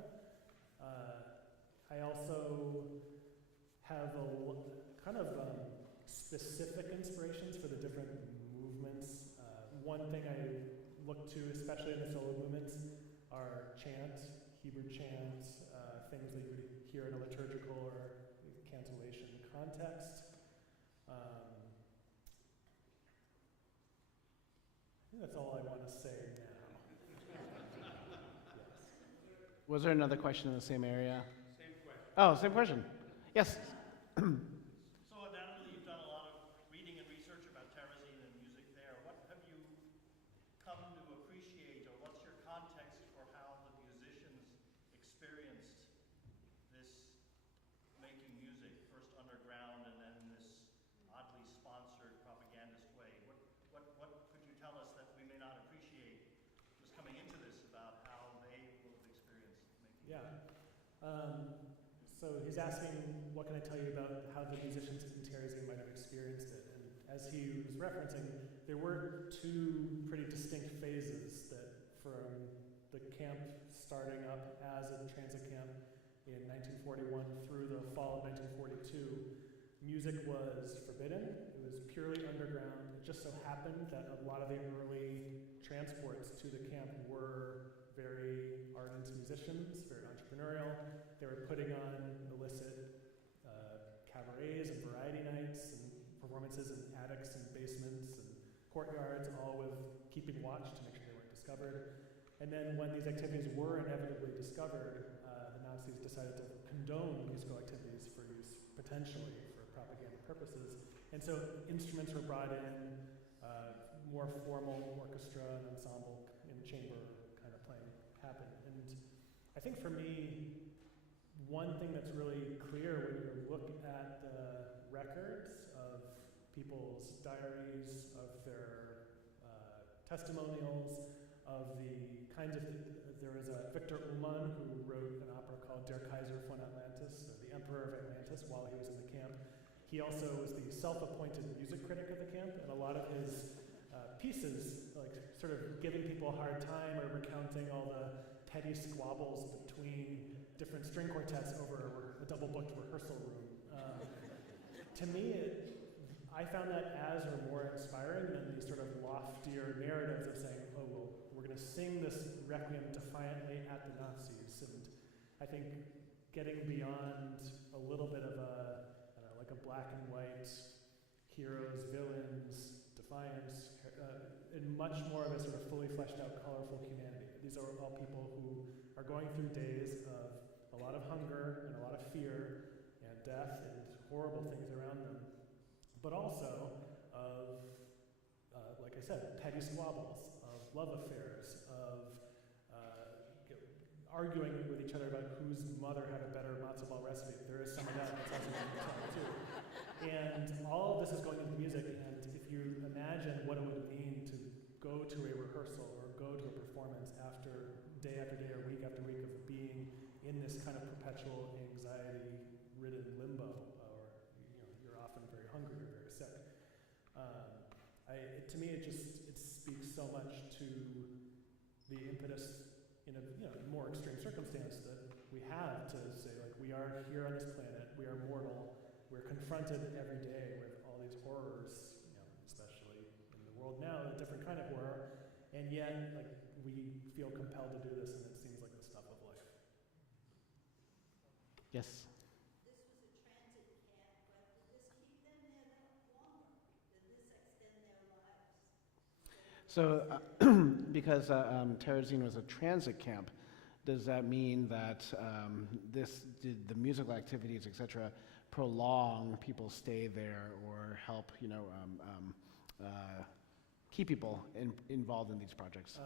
I also have a kind of specific inspirations for the different movements. One thing I look to, especially in the solo movements, are chant, Hebrew chant, things that you would hear in a liturgical or cantillation context. I think that's all I want to say now. Yes. Was there another question in the same area? Same question. Oh, same question. Yes. So undoubtedly you've done a lot of reading and research about Terezin and music there. What have you come to appreciate, or what's your context for how the musicians experienced this making music, first underground and then this oddly sponsored propagandist way? What could you tell us that we may not appreciate just coming into this about how they will have experienced making music? So he's asking, what can I tell you about how the musicians in Terezin might have experienced it? And as he was referencing, there were two pretty distinct phases that from the camp starting up as a transit camp in 1941 through the fall of 1942, music was forbidden. It was purely underground. It just so happened that a lot of the early transports to the camp were very ardent musicians, very entrepreneurial. They were putting on illicit cabarets and variety nights and performances in attics and basements and courtyards, all with keeping watch to make sure they weren't discovered. And then when these activities were inevitably discovered, the Nazis decided to condone musical activities for use potentially for propaganda purposes. And so instruments were brought in, more formal orchestra and ensemble in chamber kind of playing happened. And I think for me, one thing that's really clear when you look at the records of people's diaries, of their testimonials, of the kinds of, there was a Victor Ullmann who wrote an opera called Der Kaiser von Atlantis, or the Emperor of Atlantis, while he was in the camp. He also was the self-appointed music critic of the camp, and a lot of his pieces, like sort of giving people a hard time or recounting all the petty squabbles between different string quartets over a double-booked rehearsal room. To me, I found that as or more inspiring than these sort of loftier narratives of saying, oh, well, we're going to sing this requiem defiantly at the Nazis. And I think getting beyond a little bit of a, I don't know, like a black and white heroes, villains, defiance, and much more of a sort of fully fleshed out, colorful humanity. These are all people who are going through days of a lot of hunger and a lot of fear and death and horrible things around them, but also of, like I said, petty squabbles, of love affairs, of arguing with each other about whose mother had a better matzo ball recipe. There is some of that that's also in the song too. And all of this is going into music, and if you imagine what it would mean to go to a rehearsal or go to a performance after day or week after week of being in this kind of perpetual anxiety-ridden limbo, or you're often very hungry or very sick. To me, it speaks so much to the impetus in a more extreme circumstance that we have to say, like, we are here on this planet, we are mortal, we're confronted every day with all these horrors, especially in the world now, a different kind of horror, and yet, like, we feel compelled to do this, and it seems like the stuff of life. Yes. This was a transit camp, but did this keep them there that longer? Did this extend their lives? So, because Terezin was a transit camp, does that mean that did the musical activities, etc., prolong people's stay there or help, keep people involved in these projects?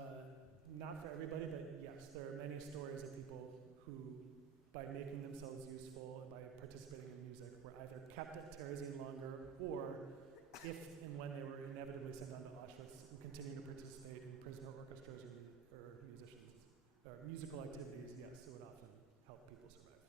Not for everybody, but yes, there are many stories of people who, by making themselves useful and by participating in music, were either kept at Terezin longer, or if and when they were inevitably sent on to Auschwitz, and continue to participate in prisoner orchestras or musicians or musical activities. Yes, it would often help people survive.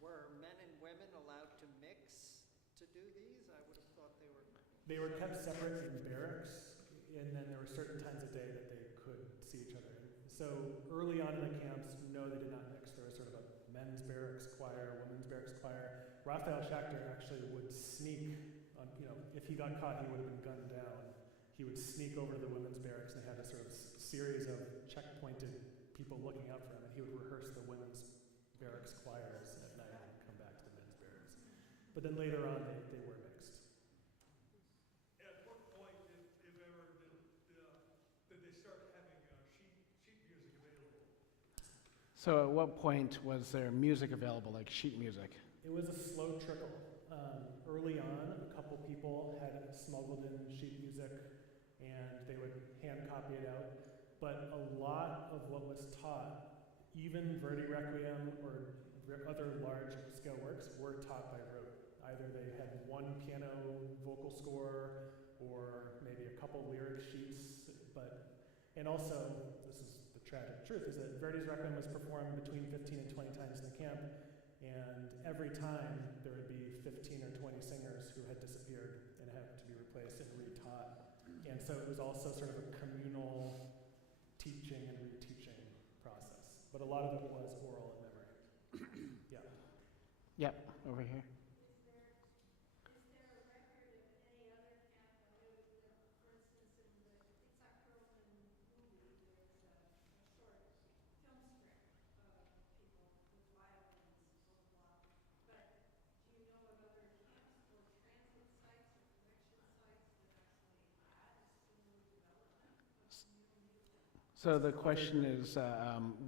Were men and women allowed to mix to do these? I would have thought they were. They were kept separate in barracks, and then there were certain times of day that they could see each other. So early on in the camps, no, they did not mix. There was sort of a men's barracks choir, women's barracks choir. Raphael Schachter actually would sneak on, if he got caught, he would have been gunned down. He would sneak over to the women's barracks, and they had a sort of series of checkpointed people looking out for him, and he would rehearse the women's barracks choirs at night and come back to the men's barracks. But then later on, they were mixed. At what point, if ever, did they start having sheet music available? So at what point was there music available, like sheet music? It was a slow trickle. Early on, a couple people had smuggled in sheet music, and they would hand copy it out. But a lot of what was taught, even Verdi Requiem or other large-scale works, were taught by rote. Either they had one piano vocal score, or maybe a couple lyric sheets. And also, this is the tragic truth, is that Verdi's Requiem was performed between 15 and 20 times in the camp, and every time there would be 15 or 20 singers who had disappeared and had to be replaced and retaught. And so it was also sort of a communal teaching and reteaching process. But a lot of it was oral and memory. Yeah. Yep, over here. Is there a record of any other camp? I know that, for instance, in the Itzhak Perlman movie, there's a short film strip of people with violins, blah, blah, blah. But do you know of other camps or transit sites or connection sites that actually had a similar development of communal music? So the question is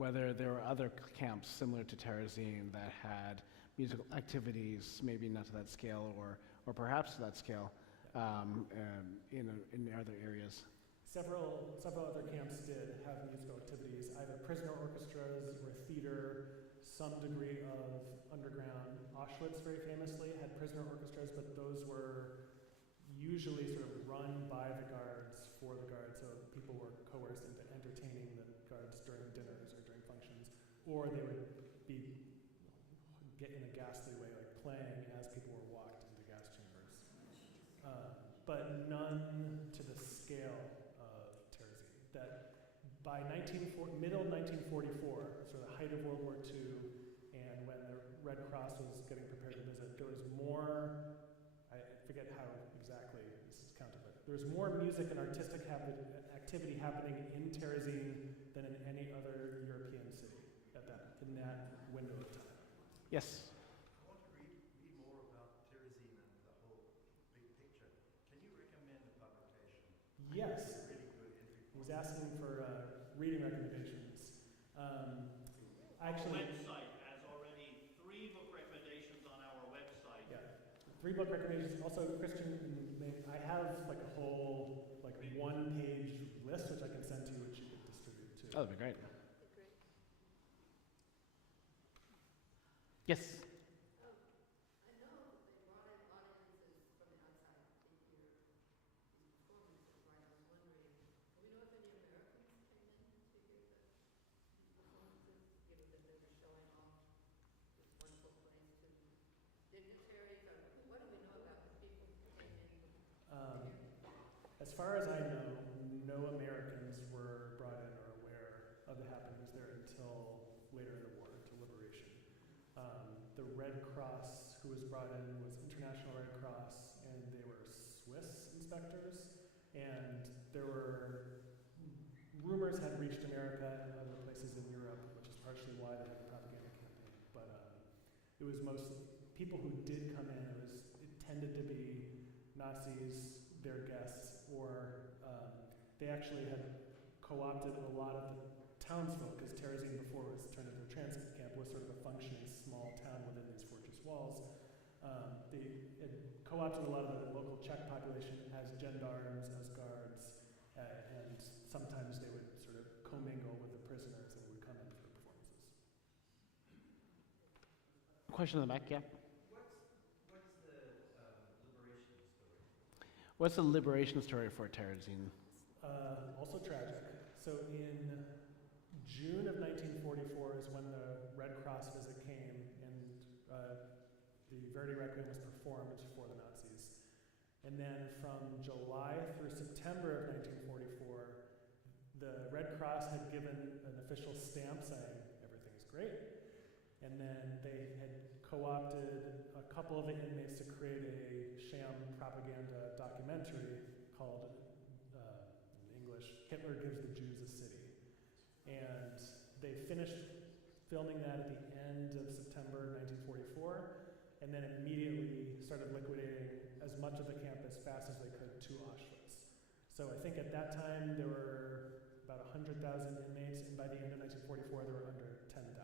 whether there were other camps similar to Terezin that had musical activities, maybe not to that scale, or perhaps to that scale, in other areas. Several other camps did have musical activities, either prisoner orchestras or theater, some degree of underground. Auschwitz, very famously, had prisoner orchestras, but those were usually sort of run by the guards for the guards, so people were coerced into entertaining the guards during dinners or during functions, or they would get in a ghastly way, like playing as people were walked into gas chambers. But none to the scale of Terezin. That by middle 1944, sort of the height of World War II, and when the Red Cross was getting prepared to visit, there was more, I forget how exactly this is counted, but there was more music and artistic activity happening in Terezin than in any other European city in that window of time. Yes. I want to read more about Terezin and the whole big picture. Can you recommend a publication? Yes. Really good entry He was asking for reading recommendations. Actually, Our website has already 3 book recommendations on our website. yeah, 3 book recommendations. Also, Christian, I have like a whole 1-page list which I can send to you, which you could distribute too. Oh, that'd be great. Yes. I know they brought in far as I know, no Americans were brought in or aware of the happenings there until later in the war, until liberation. The Red Cross who was brought in was International Red Cross, and they were Swiss inspectors, and there were rumors had reached America and other places in Europe, which is partially why they had a propaganda campaign. But it was mostly people who did come in. It tended to be Nazis, their guests, or they actually had co-opted a lot of the townsfolk, because Terezin before it was turned into a transit camp, was sort of a functioning small town within these fortress walls. They had co-opted a lot of the local Czech population as gendarmes, as guards, and sometimes they would sort of commingle with the prisoners and would come in for performances. Question in the back, yeah. What's the liberation story? What's the liberation story for Terezin? Also tragic. So in June of 1944 is when the Red Cross visit came, and the Verdi Requiem was performed for the Nazis. And then from July through September of 1944, the Red Cross had given an official stamp saying everything's great. And then they had co-opted a couple of the inmates to create a sham propaganda documentary called, in English, Hitler Gives the Jews a City. And they finished filming that at the end of September 1944, and then immediately started liquidating as much of the camp as fast as they could to Auschwitz. So I think at that time there were about 100,000 inmates, and by the end of 1944 there were under 10,000.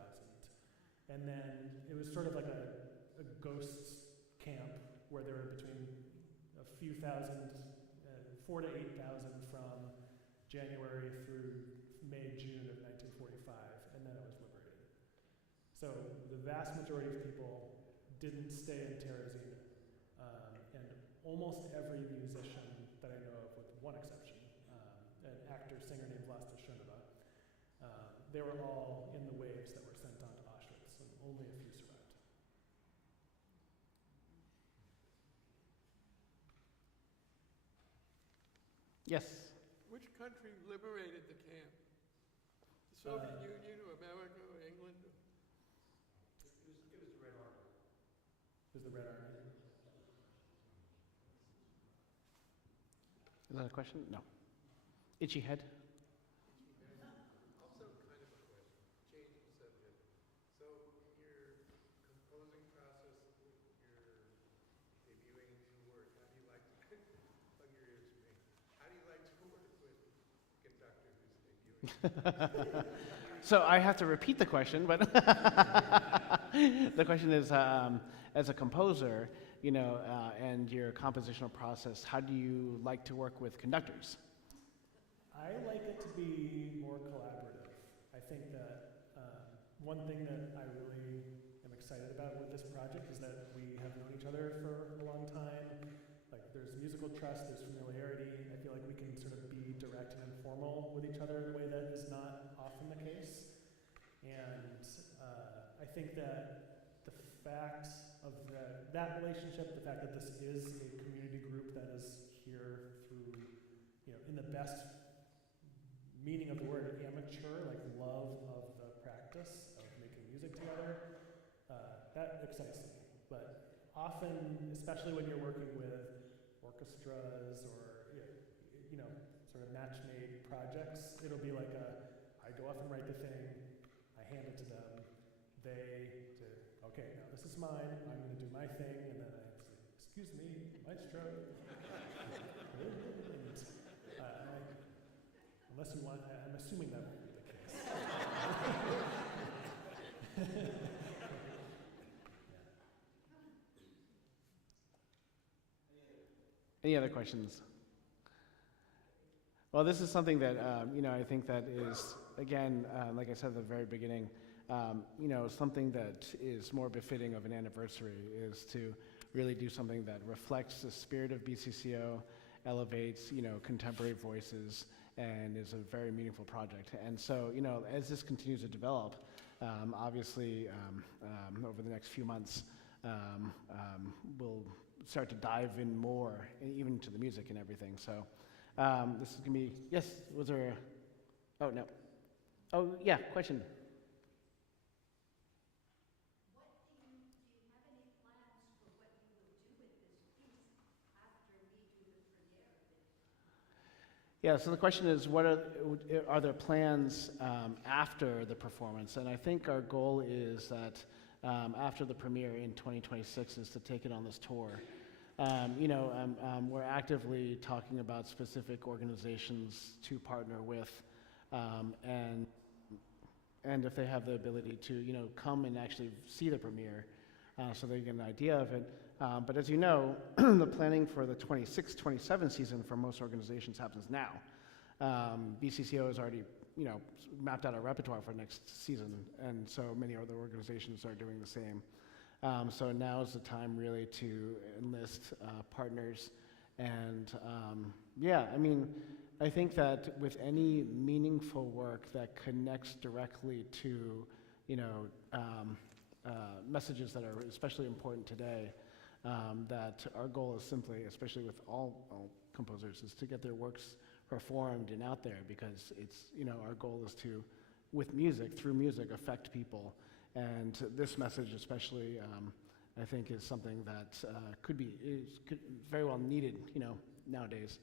And then it was sort of like a ghost camp where there were between a few thousand, 4,000 to 8,000 from January through May, June of 1945, and then it was liberated. So the vast majority of people didn't stay in Terezin, and almost every musician that I know of, with one exception, an actor-singer named Vlasta Shunova, they were all in the waves that were sent on to Auschwitz, and only a few survived. Yes. Which country liberated the camp? The Soviet Union or America or England? It was the Red Army. It was the Red Army. Is that a question? No. Itchy head? Also kind of a question, changing subject. So in your composing process, you're debuting new work, how do you like to, plug your ears to me, how do you like to work with a conductor who's debuting? So I have to repeat the question, but the question is, as a composer, and your compositional process, how do you like to work with conductors? I like it to be more collaborative. I think that one thing that I really am excited about with this project is that we have known each other for a long time. Like, there's musical trust, there's familiarity. I feel like we can sort of be direct and informal with each other in a way that is not often the case. And I think that the fact of that relationship, the fact that this is a community group that is here through, in the best meaning of the word, amateur, like love of the practice of making music together, that excites me. But often, especially when you're working with orchestras or, sort of match-made projects, it'll be like I go off and write the thing, I hand it to them, they say, okay, now this is mine, I'm going to do my thing, and then I say, excuse me, maestro. Unless you want, I'm assuming that won't be the case. Any other questions? Well, this is something that, I think that is, again, like I said at the very beginning, something that is more befitting of an anniversary is to really do something that reflects the spirit of BCCO, elevates, contemporary voices, and is a very meaningful project. And so, as this continues to develop, obviously, over the next few months, we'll start to dive in more, even to the music and everything. So, This is going to be, yes, was there a, oh, no. Oh, yeah, question. What do you have any plans for what you will do with this piece after we do the premiere of it? Yeah, so the question is, are there plans after the performance? And I think our goal is that after the premiere in 2026 is to take it on this tour. We're actively talking about specific organizations to partner with, and if they have the ability to, come and actually see the premiere, so they get an idea of it. But as you know, the planning for the 26-27 season for most organizations happens now. BCCO has already, mapped out a repertoire for next season, and so many other organizations are doing the same. So now is the time really to enlist partners, and I think that with any meaningful work that connects directly to, messages that are especially important today, that our goal is simply, especially with all composers, is to get their works performed and out there, because it's, our goal is to, with music, through music, affect people. And this message especially, I think, is something that could very well needed, nowadays.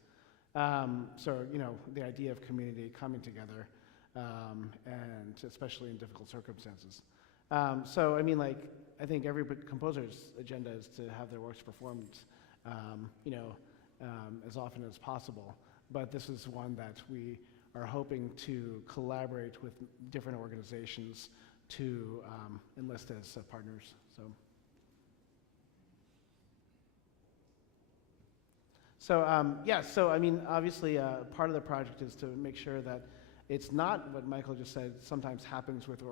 So, the idea of community coming together, and especially in difficult circumstances. I think every composer's agenda is to have their works performed, as often as possible. But this is one that we are hoping to collaborate with different organizations to enlist as partners. Obviously, part of the project is to make sure that it's not what Michael just said sometimes happens with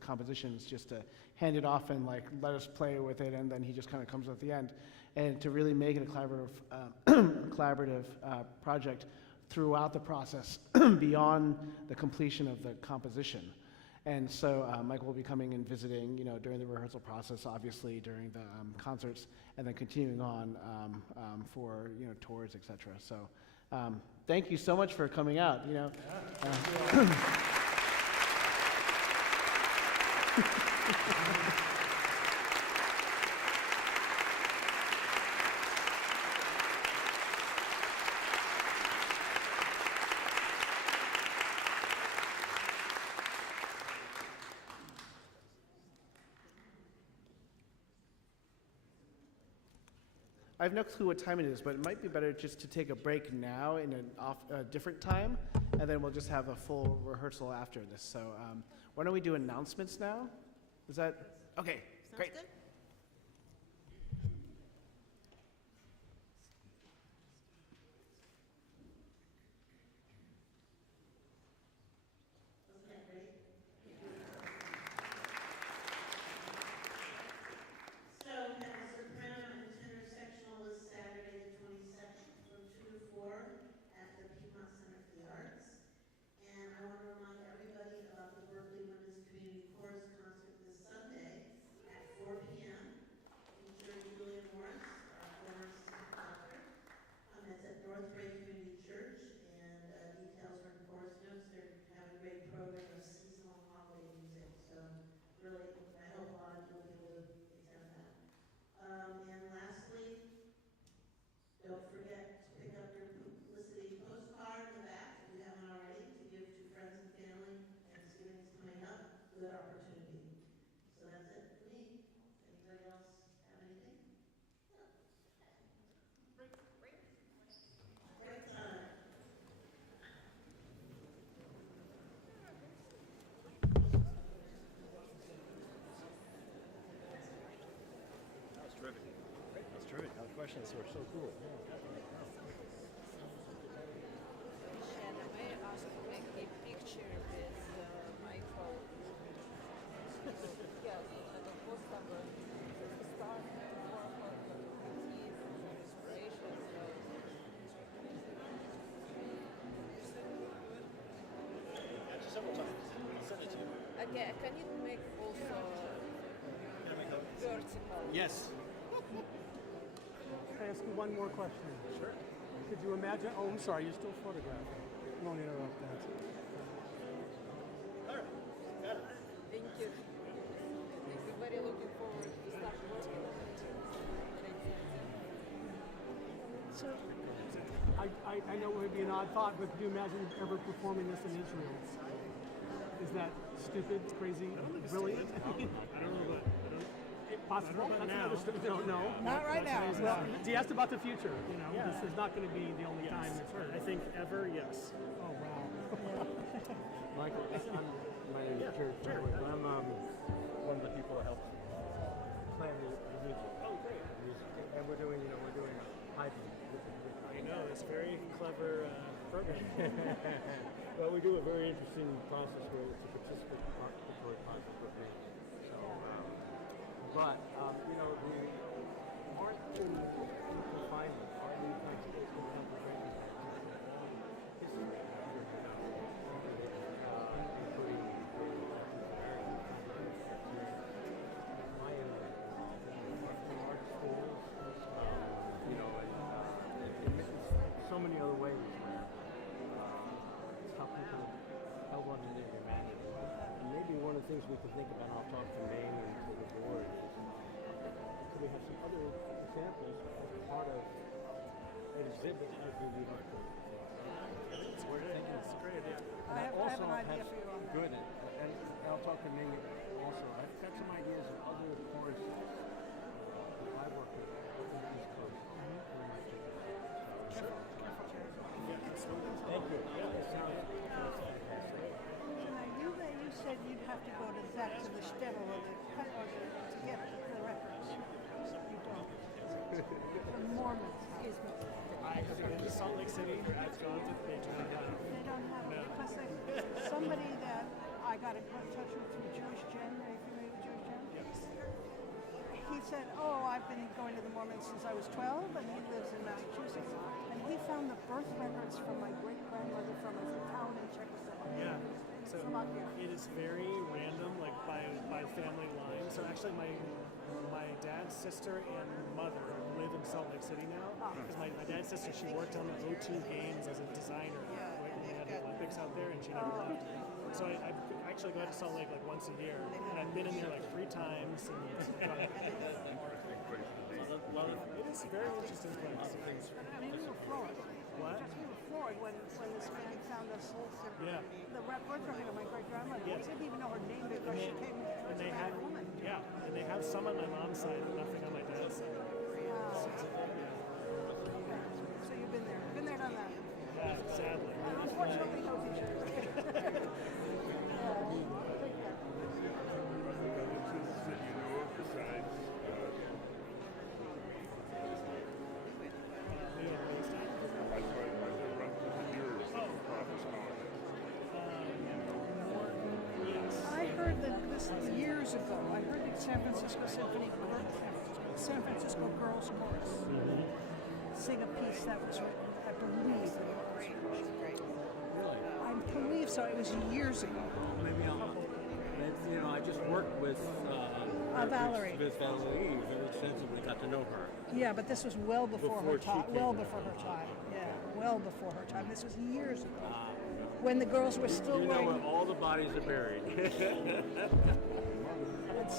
compositions, just to hand it off and let us play with it, and then he just kind of comes at the end. And to really make it a collaborative project throughout the process beyond the completion of the composition. And so Michael will be coming and visiting, during the rehearsal process, obviously during the concerts, and then continuing on for tours, etc. So thank you so much for coming out. I have no clue what time it is, but it might be better just to take a break now in a different time, and then we'll just have a full rehearsal after this. So why don't we do announcements now? Is that okay? Great. Good. Questions were so cool. And may I ask to make a picture with Michael? Yeah, the post number start more for his inspiration. Several times. I'll send it to you. Okay, can you make also vertical? Yes. Can I ask you one more question? Sure. Could you imagine? Oh, I'm sorry, you're still photographing. I won't interrupt that. Thank you. We're very looking forward to start working on it. So, I know it would be an odd thought, but could you imagine ever performing this in Israel? Is that stupid, crazy, brilliant? I don't know, but Possible? Not That's now. another no, no. Not right now. Well, he asked about the future. You know, Yeah. this is not going to be the only time it's heard. I think ever, yes. Oh wow. Michael, my name is Jerry. I'm one of the people that helps plan the music. Oh, great. And we're doing hyping. I know, it's very clever program. Well, we do a very interesting process where it's a participatory process with me. So, but you know, the art in confinement, art in concentration camps, history, including art schools, you know, and so many other ways where it's how people held on to their humanity. And maybe one of the things we can think about, I'll talk to Maine and to the board, is could we have some other examples as part of an exhibit as we do art? It's a great idea. I have an idea for you on that. Good, and I'll talk to Ming also. I've got some ideas of other choruses that I work with on the East Coast. Yeah, absolutely. Thank you. Yeah, it sounds And I knew that you said you'd have to go to Zach to the shtetl to get the records. You don't. The Mormons, excuse me. I have been to Salt Lake City. I've gone to they don't have. They don't have it because somebody that I got in touch with through Jewish Gen, are you familiar with Jewish Gen? Yes. He said, oh, I've been going to the Mormons since I was 12, and he lives in Massachusetts. And he found the birth records from my great-grandmother from a town in Czechoslovakia. Yeah. So it is very random, like by family line. So actually, my dad's sister and mother live in Salt Lake City now. Because my dad's sister, she worked on the O2 games as a designer right when they had the Olympics out there, and she never left. So I actually go to Salt Lake like once a year, and I've been in there like 3 times. And it is a very interesting place. I mean, we were floored. What? We were floored when this man found us Yeah. the birth record of my great-grandmother. Yes. We didn't even know her name because she came And as they a have, married woman. yeah, and they have some on my mom's side, but nothing on my dad's side. Wow. So you've been there. Been there, done that. Yeah, sadly. Unfortunately, no pictures. I heard that this years ago. I heard that San Francisco Girls Chorus sing a piece that was written, I believe. I believe so. It was years ago. Maybe you know, I just worked with Valerie. With Valerie very extensively, got to know her. Yeah, but this was well before her Before she time. came Well to before her. her time. Yeah, well before her time. This was years ago, when the girls were still You know wearing. where all the bodies are buried. Are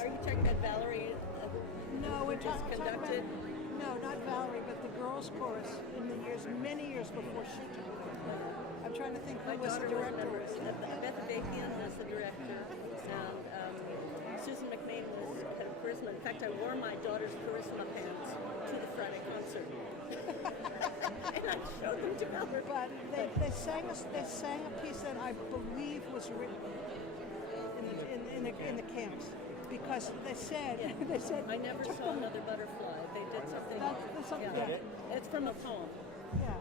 you talking about Valerie? No, we're just talking conducted? about. No, not Valerie, but the girls' chorus in the years, many years before she took over. I'm trying to think who was the director. Beth Bakian was the director, and Susan McMain was head of charisma. In fact, I wore my daughter's charisma pants to the Friday concert, and I showed them to her. But they sang a piece that I believe was written in the camps, because they said I never saw another butterfly. They did something. That's something. Yeah. It's from a poem. Yeah.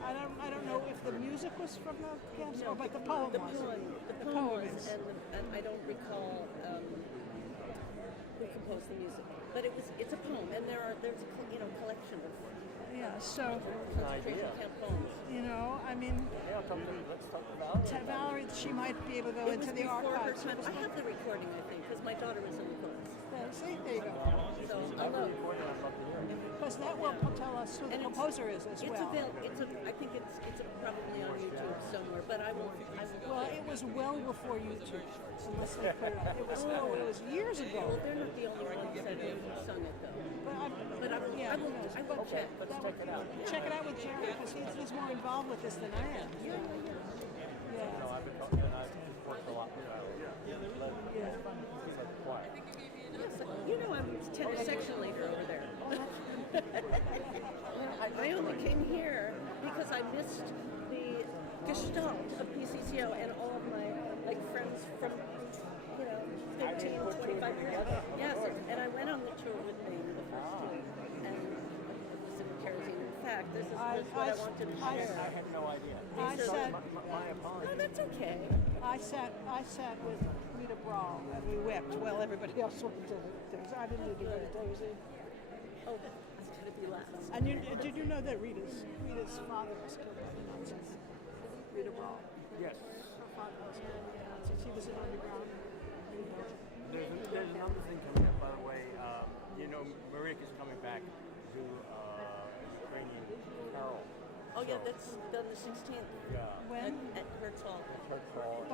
I don't know if the music was from the camps, No, but the poem was. The poem was, and I don't recall who composed the music, but it's a poem, and there's a collection of So concentration camp poems. I mean, Yeah, let's talk about Valerie, she might be able to go It into was the before her archives. time. I have the recording, I think, because my daughter was in the chorus. See, there you go. So I'll know. Because that will tell us who the And composer is as It's well. I think it's probably on YouTube somewhere, but I will. Well, it was well before YouTube, unless they put it up. It was years ago. Well, they're not the only ones that have sung it though. But I will check. Let's check it out. Check it out with Jerry, because he's more involved with this than I am. You know, I've been talking and I've worked a lot with like choir. Yes, you know I'm tenor section leader over there. I only came here because I missed the Gestalt of BCCO and all of my friends from 15, 25 years. Yes, and I went on the tour with me the first tour, and it was in Kerosene. In fact, this is what I wanted to share. I had no idea. My apologies. No, that's okay. I sat with Rita Brawl and we wept while everybody else went to things. I didn't need to go to those. Oh, that's going to be last. And did you know that Rita's father was killed by the Nazis? Rita Brawl. Yes. Her father was killed by the Nazis. He was an underground. There's another thing coming up, by the way. Marika's coming back to Ukrainian Carol. Oh yeah, that's done the 16th. Yeah. When? At Hertz Hall.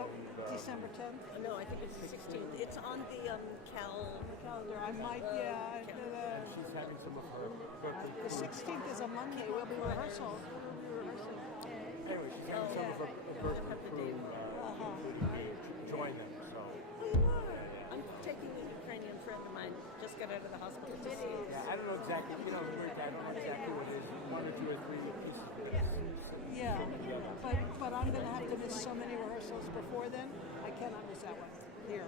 Oh, December 10th? No, I think it's the 16th. It's on the calendar. I might, She's having some of her. The 16th is a Monday. We'll be rehearsing. Anyway, she's having some of her Berkeley crew join them. So. Oh, you are? I'm taking a Ukrainian friend of mine. Just got out of the hospital to see. Yeah, I don't know exactly. I don't know exactly what it is. 1 or 2 or 3 pieces. Yeah, but I'm going to have to miss so many rehearsals before then. I cannot miss that one here.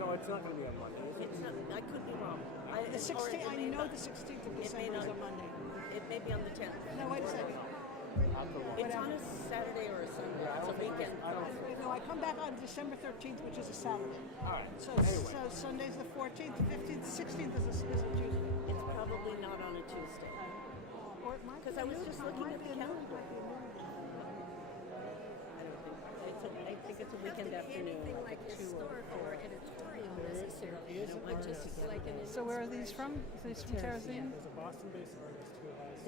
No, it's not going to be on Monday. It's not. I could be wrong. The 16th. I know the 16th of December is a Monday. It may be on the 10th. No, wait a second. It's on a Saturday or a Sunday. It's a weekend. No, I come back on December 13th, which is a Saturday. All right. So Sunday's the 14th, 15th, 16th is a Tuesday. It's probably not on a Tuesday. Because I was just looking at the calendar. I think it's a weekend afternoon. Anything like historical or editorial necessarily. I don't want just like an. So where are these from? These from Terrazine? There's a Boston-based artist who has.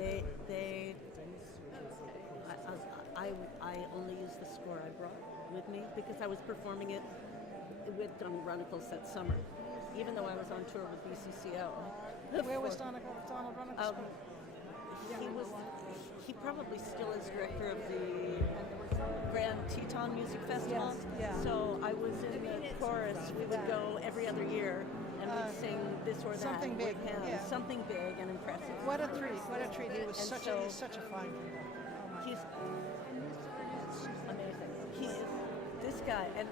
I only used the score I brought with me because I was performing it with Donald Runnels that summer, even though I was on tour with BCCO. Where was Donald Runnels? He probably still is director of the Grand Teton Music Festival. Yes, yeah. So I was in the chorus. We would go every other year and we'd sing this or that. Something big, with him. yeah. Something big and impressive. What a treat! What a treat! He was And such so- he's such a fine guy. He's amazing. He's this guy, and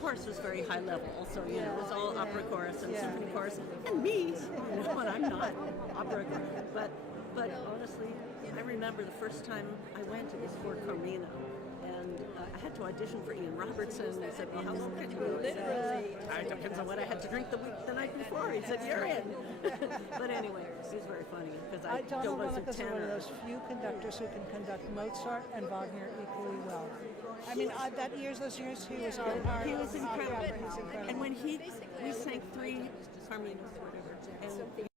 chorus was very high level. Also, you know, it was all opera chorus and symphony chorus, and me. You know, and I'm not opera, but honestly, I remember the first time I went. It was for Carmina, and I had to audition for Ian Robertson. He said, "Well, how long can you do?" Literally, it depends on what I had to drink the night before. He said, "You're in." But anyway, it was very funny because I Donald was a Runnels is one of tenor. those few conductors who can conduct Mozart and Wagner equally well. I mean, those years he was our He was incredible. opera, he's incredible. And when we sang 3 Carminas or whatever, and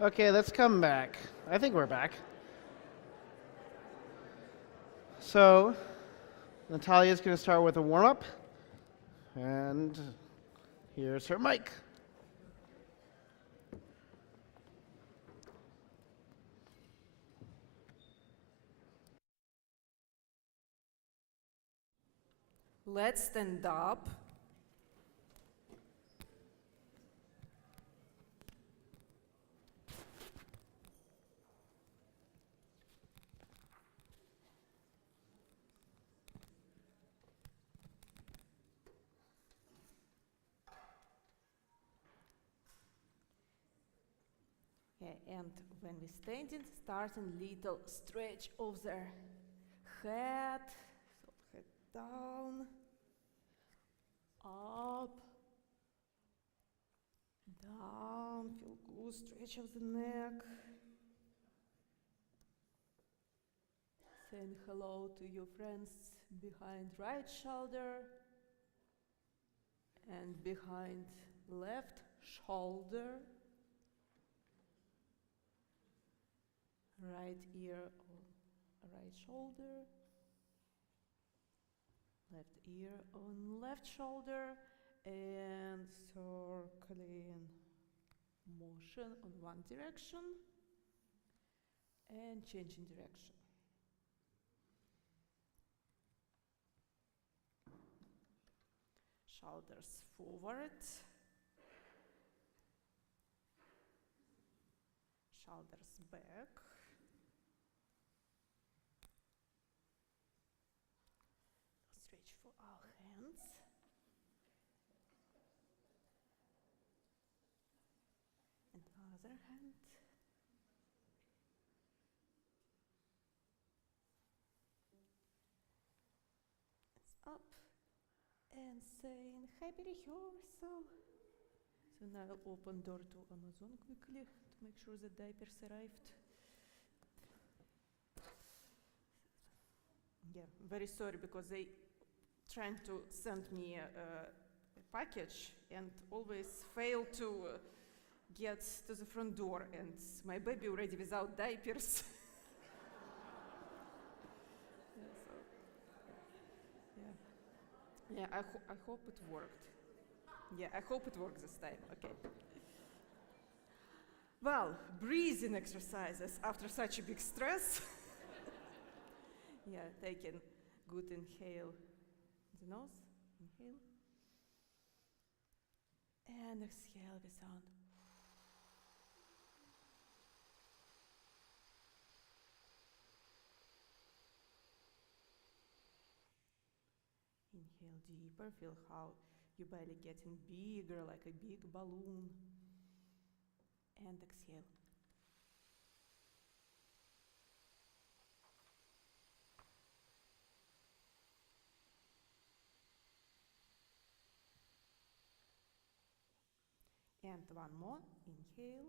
Okay, let's come back. I think we're back. So, Natalia's going to start with a warm-up. And here's her mic. Let's stand up. Yeah, and when we're standing, starting little stretch of the head. So head down, up, down. Feel good. Stretch of the neck. Saying hello to your friends behind right shoulder and behind left shoulder. Right ear on right shoulder, left ear on left shoulder, and circling motion on one direction and changing direction. Shoulders forward, shoulders back. Stretch for our hands. And other hand. It's up. And saying happy rehearsal. So now I'll open door to Amazon quickly to make sure the diapers arrived. Yeah, very sorry because they trying to send me a package and always fail to get to the front door, and my baby already without diapers. Yeah, so, yeah, I hope it worked. Yeah, I hope it works this time. Okay. Well, breathing exercises after such a big stress. Yeah, taking good inhale the nose, inhale, and exhale the sound. Inhale deeper, feel how your belly getting bigger like a big balloon, and exhale. And one more, inhale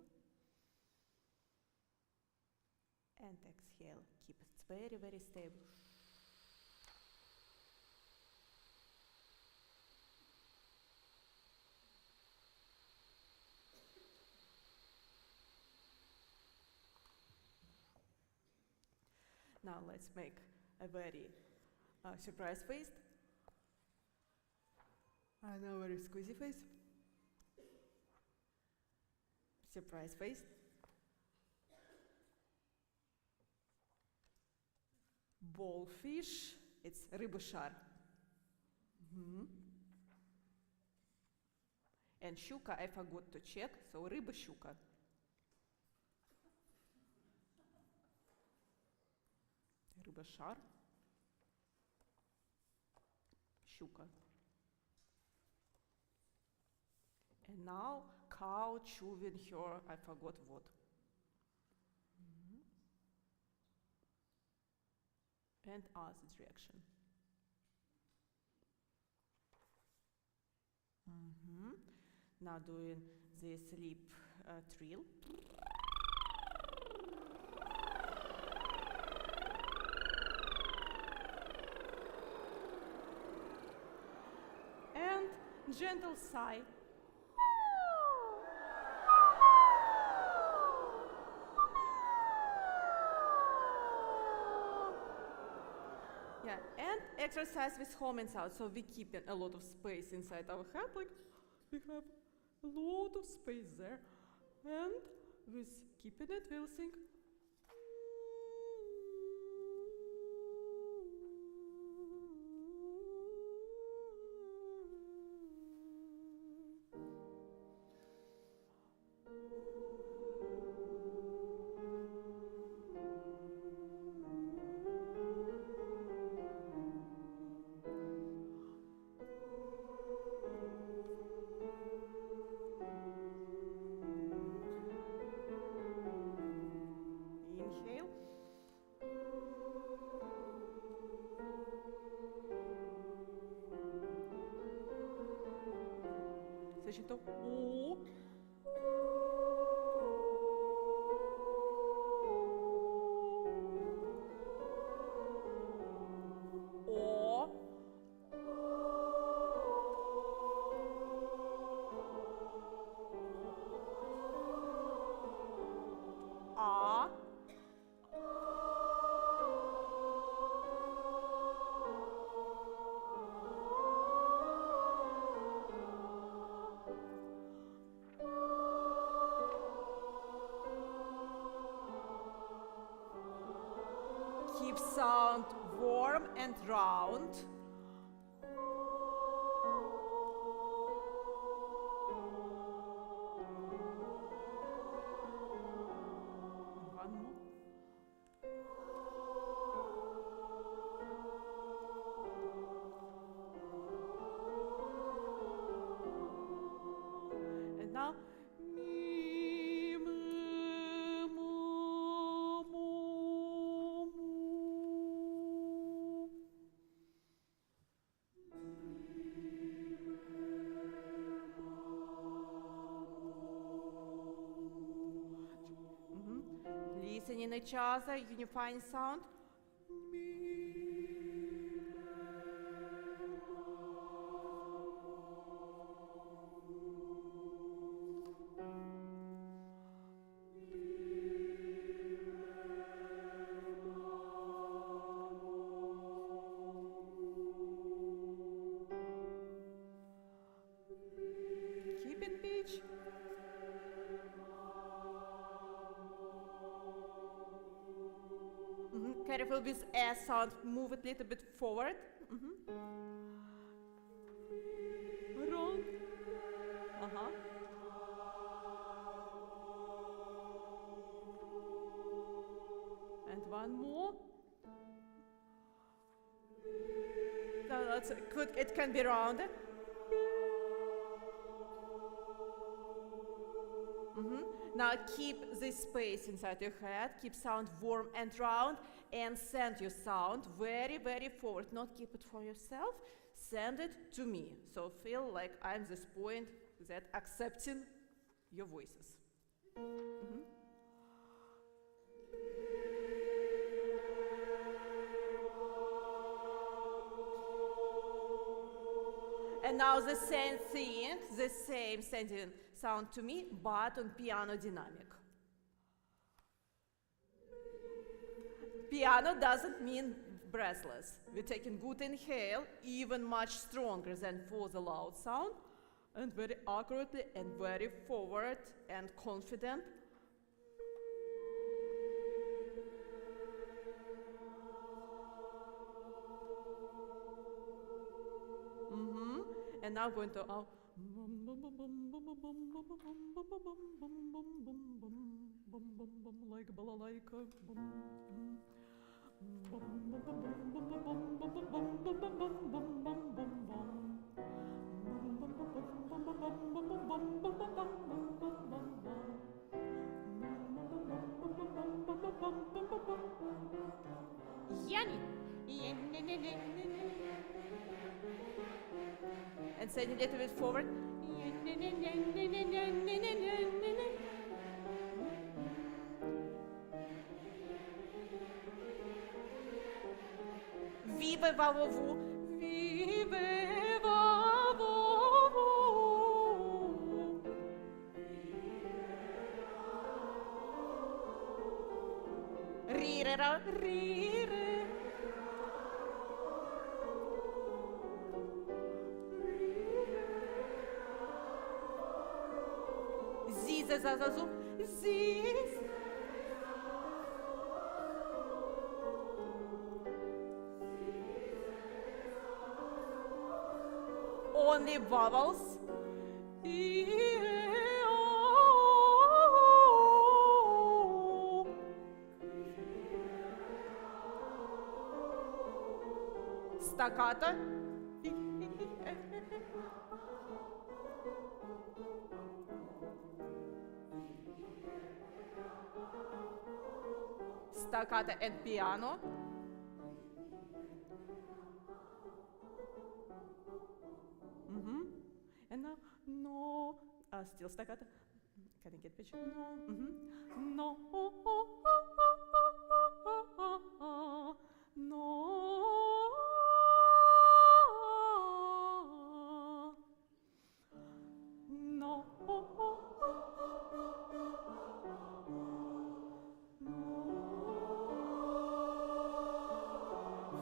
and exhale. Keep it very, very stable. Now let's make a very surprise face. And a very squeezy face. Surprise face. Ballfish. It's рыба-шар. And щука, I forgot to check, so рыба-щука. Рыба-шар. Щука. And now cow chewing her, I forgot what. And other direction. Now doing this lip trill. And gentle sigh. and exercise with home and sound. So we keep a lot of space inside our head, like we have a lot of space there. And with keeping it, we'll sing. Inhale. Seja então o. O. A. Keep sound warm and round. One more. And now, mi, mi, mo, mo, mo. Listen in each other, unifying sound. Keep in pitch. Careful with S sound, move it a little bit forward. Round. And one more. So that's good. It can be rounded. Now keep this space inside your head, keep sound warm and round, and send your sound very, very forward. Not keep it for yourself, send it to me. So feel like I'm this point that accepting your voices. And now the same thing, the same sending sound to me, but on piano dynamic. Piano doesn't mean breathless. We're taking good inhale, even much stronger than for the loud sound, and very accurately and very forward and confident. And now going to like balalaika. Yanni. And send a little bit forward. Vive vavovu. Vive vavovu. Rirera, rire. ze za za zu. Zis. Only vowels. E, o. Staccato. Staccato and piano. And now, no, still staccato. Can you get pitch? No, no, no,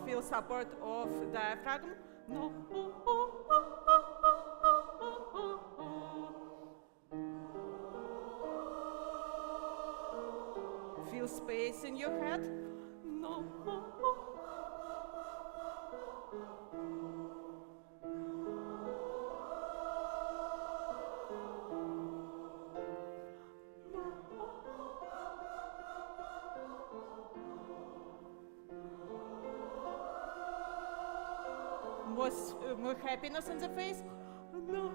feel support of diaphragm. No. Feel space in your head. No. Was more happiness on the face? No.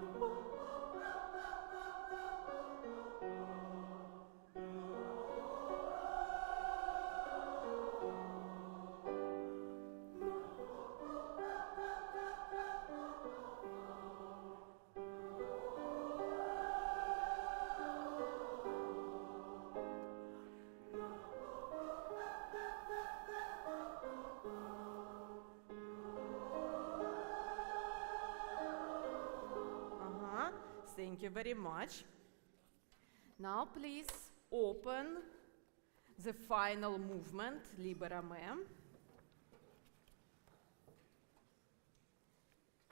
Thank you very much. Now please open the final movement, Libera Me.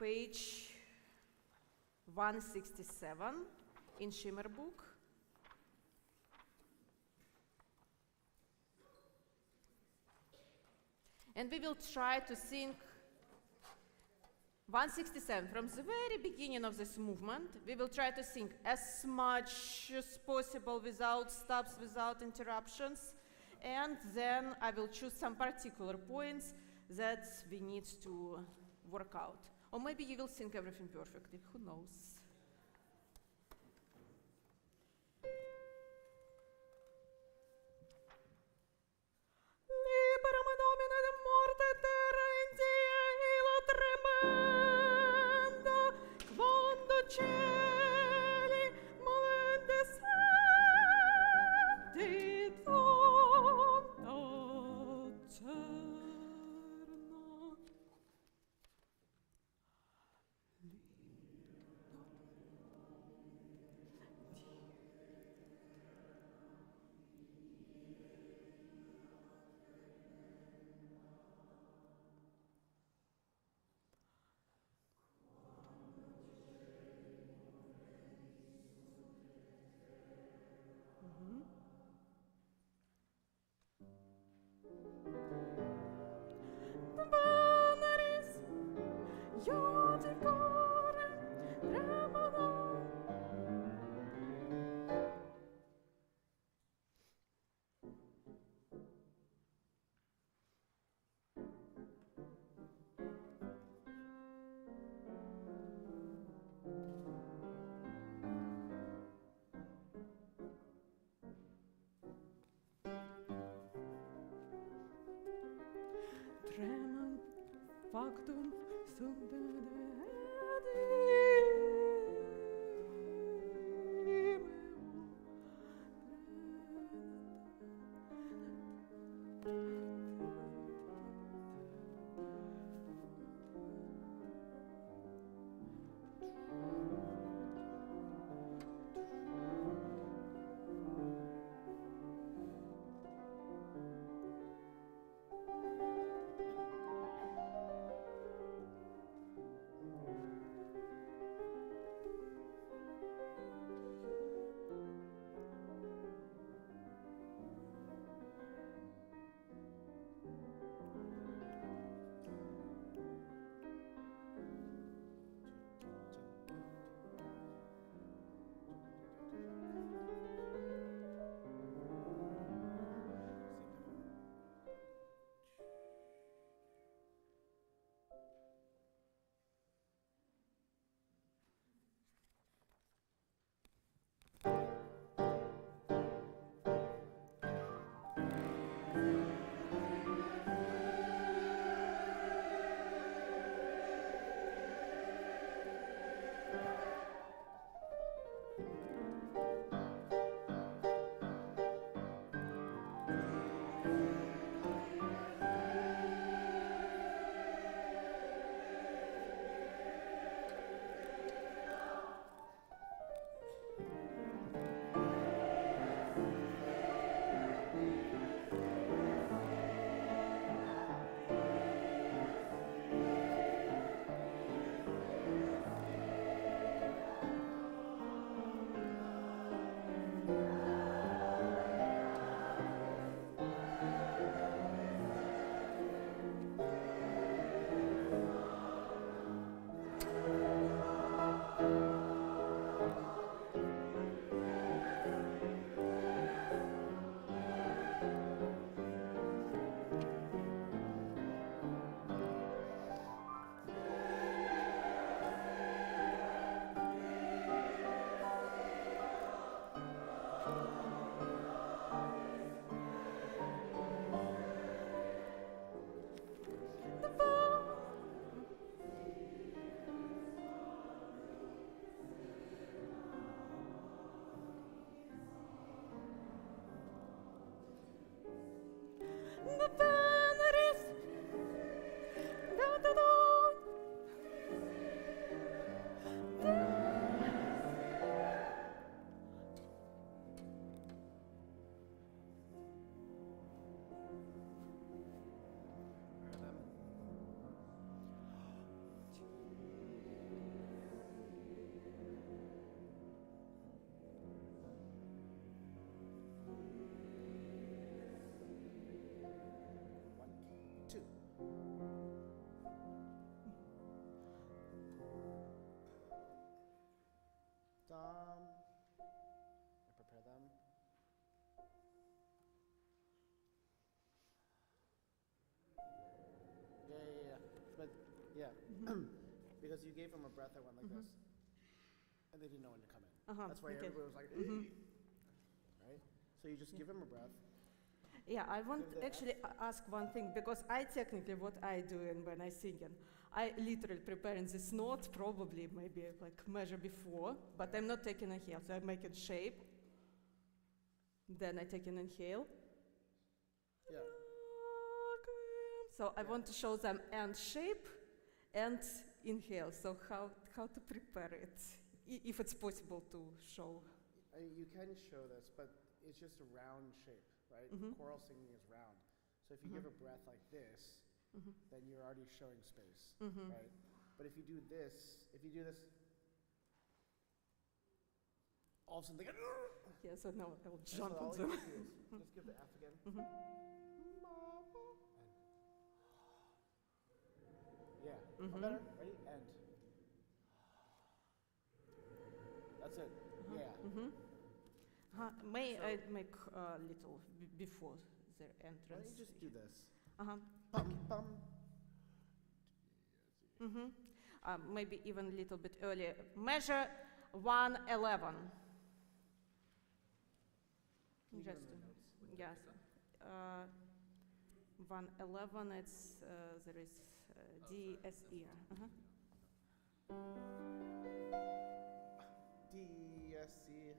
Page 167 in Shimmer book. And we will try to sing 167, from the very beginning of this movement, we will try to sing as much as possible without stops, without interruptions, and then I will choose some particular points that we need to work out. Or maybe you will sing everything perfectly, who knows? Tremant factum Yeah. Because you gave them a breath that went like this, and they didn't know when to come in. That's why okay. everybody was like, right? So you just give them a breath. Yeah, I want Give the actually ask one thing, because I technically, what I do when I singing, I literally preparing this note, probably maybe like measure before, but I'm not taking inhale, so I make it shape, then I take an inhale. Yeah. So I want to show them and shape and inhale, so how to prepare it, if it's possible to show. You can show this, but it's just a round shape, right? Choral singing is round. So if you give a breath like this, then you're already showing space, right? But if you do this, all of a sudden they go, Yeah, so now I'll so jump all on you them. have to do is just give the F again. Yeah, all better. Ready? End. That's it. Yeah. May I make a little before their entrance? Why don't you just do this? Bum, bum. Maybe even a little bit earlier. Measure 111. Just yes. 111. It's there is D S E. D S E.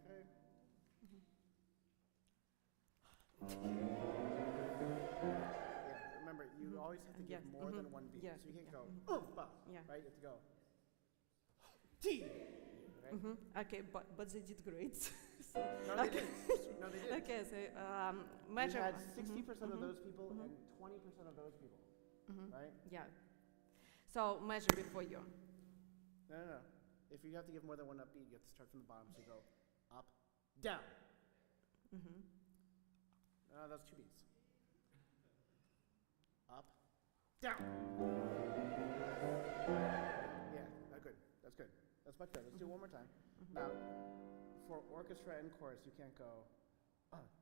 Yeah, remember, you always have to give more than one beat. Yeah, so you can't yeah, go, Yeah. right? You have to go, T, right? Okay, but they did great. So, No, they okay. didn't. No, they didn't. Okay, so You measure. had 60% of those people and 20% of those people, right? Yeah. So measure before you. No. If you have to give more than one upbeat, you have to start from the bottom. So you go up, down. That's 2 beats. Up, down. Yeah, good. That's good. That's much better. Let's do it one more time. Now, for orchestra and chorus, you can't go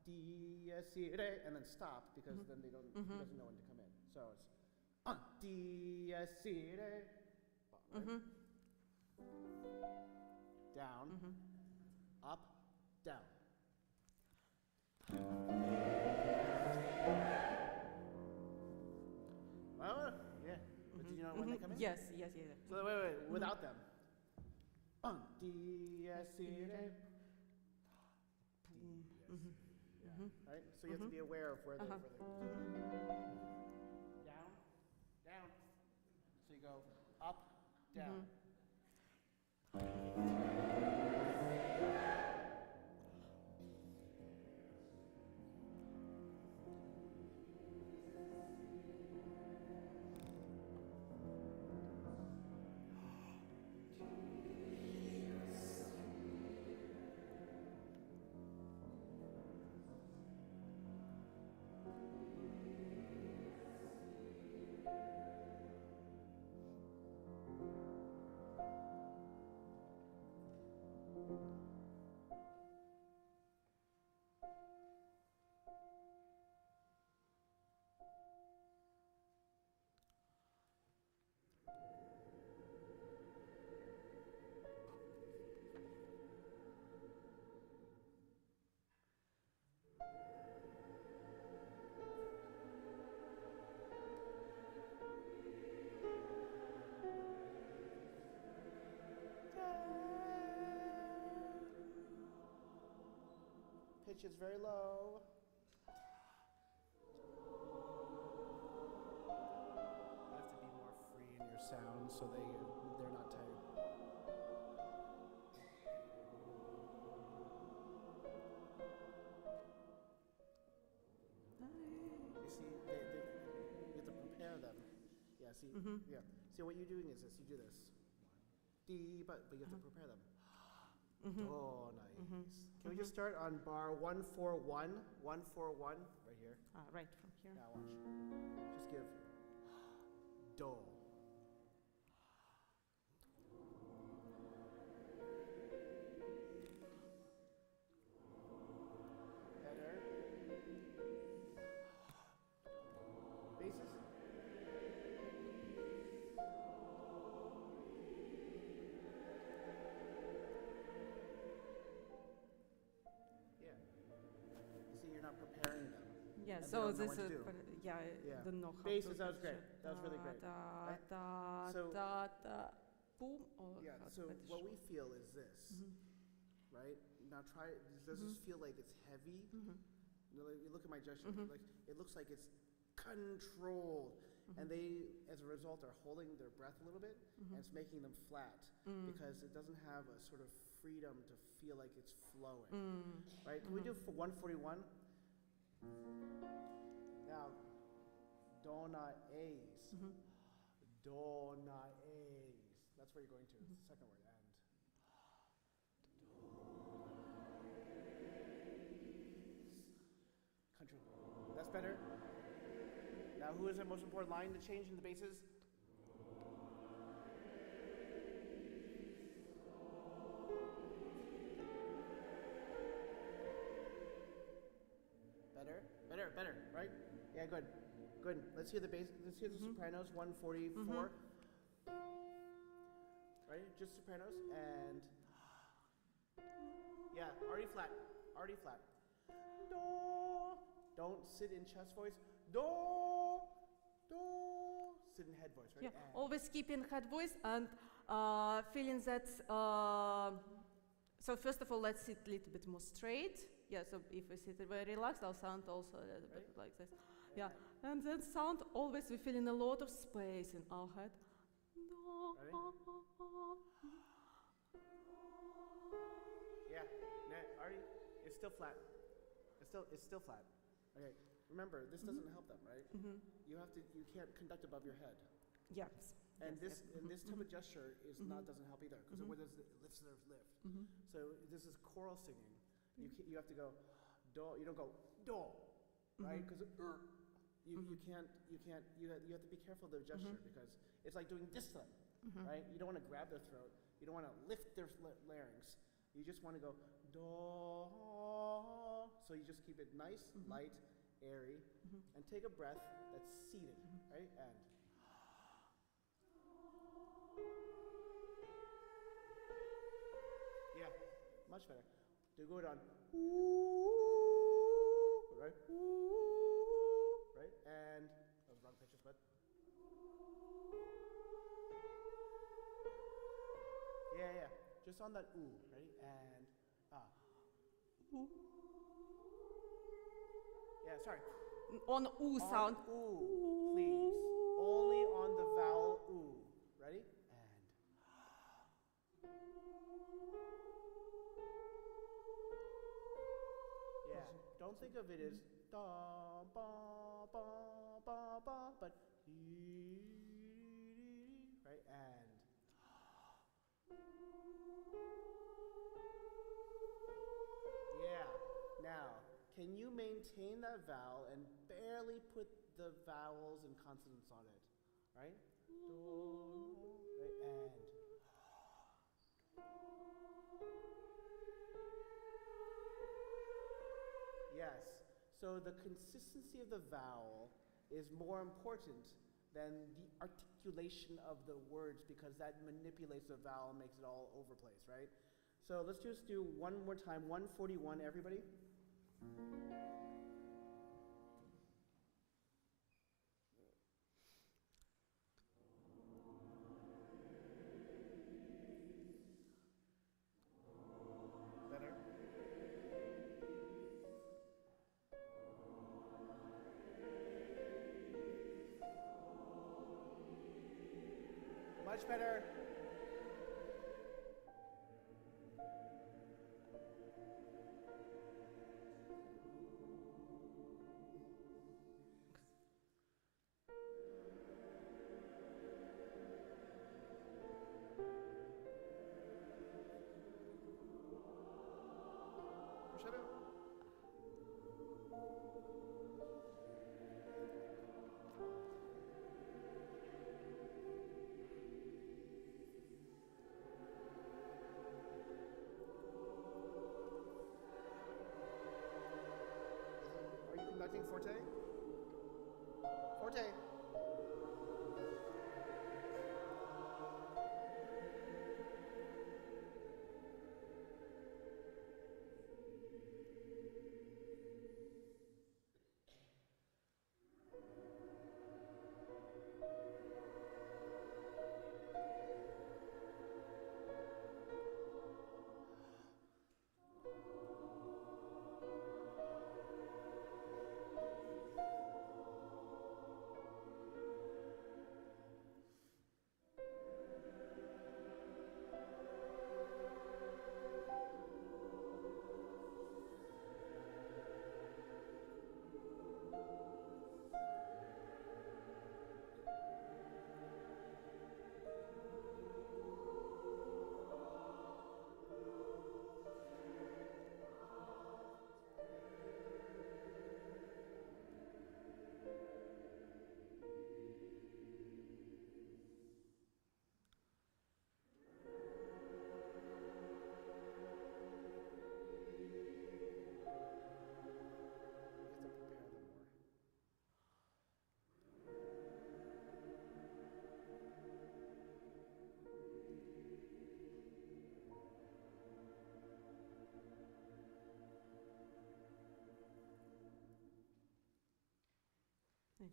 D S E re and then stop, because then he doesn't know when to come in. So it's D S E re, right? Down, up, down. Well, yeah. But did you know when they come in? Yes. So wait, without them. D S E re. Right? So you have to be aware of where they're down. So you go up, down. Pitch is very low. You have to be more free in your sound so they're not tight. You see, you have to prepare them. Yeah, see, yeah. See, what you're doing is this. You do this. D, but you have to prepare them. Oh, nice. Can we just start on bar 141? 141, right here. Right from here. Now watch. Just give do. Better. Basses. and they so don't know this what to is, do. yeah, Yeah. I don't know how Basses, to that was great. picture. That was really great. Da, Right? da, So- da, da, boom, or Yeah, how to so play the what short. we feel is this, right? Now try, does this feel like it's heavy? You know, like, you look at my gesture, like, it looks like it's controlled. And they, as a result, are holding their breath a little bit, and it's making them flat because it doesn't have a sort of freedom to feel like it's flowing, right? Can we do for 141? Now, do not A's. Do not A's. That's where you're going to. It's the second word. And control. That's better. Now, who is the most important line to change in the basses? Better, right? Yeah, good. Good. Let's hear the bass. Let's hear the sopranos. 144. Right? Just sopranos and yeah, already flat. Do. Don't sit in chest voice. Do. Sit in head voice, right? Yeah, always keeping head voice and feeling that. So first of all, let's sit a little bit more straight. Yeah, so if we sit very relaxed, our sound also a little bit like this. Yeah, and then sound always we're feeling a lot of space in our head. Yeah, Artie, it's still flat. It's still flat. Okay, remember this doesn't help them, right? You can't conduct above your head. Yes. And this type of gesture is doesn't help either because it lifts their lift. So this is choral singing. You have to go do. You don't go do, right? Because you have to be careful of the gesture because it's like doing this to them, right? You don't want to grab their throat. You don't want to lift their larynx. You just want to go do. So you just keep it nice, light, airy, and take a breath that's seated, right? And yeah, much better. To go down, right? Right? And those wrong pitches, but yeah. Just on that ooh, ready? And ooh. Yeah, sorry. On ooh sound. Ooh, please. Only on the vowel ooh. Ready? And yeah, don't think of it as da ba ba ba ba, but right? And yeah. Now, can you maintain that vowel and barely put the vowels and consonants on it? Right? Right? And yes. So the consistency of the vowel is more important than the articulation of the words because that manipulates the vowel and makes it all over place, right? So let's just do one more time, 141, everybody. Better. Much better. Shut up.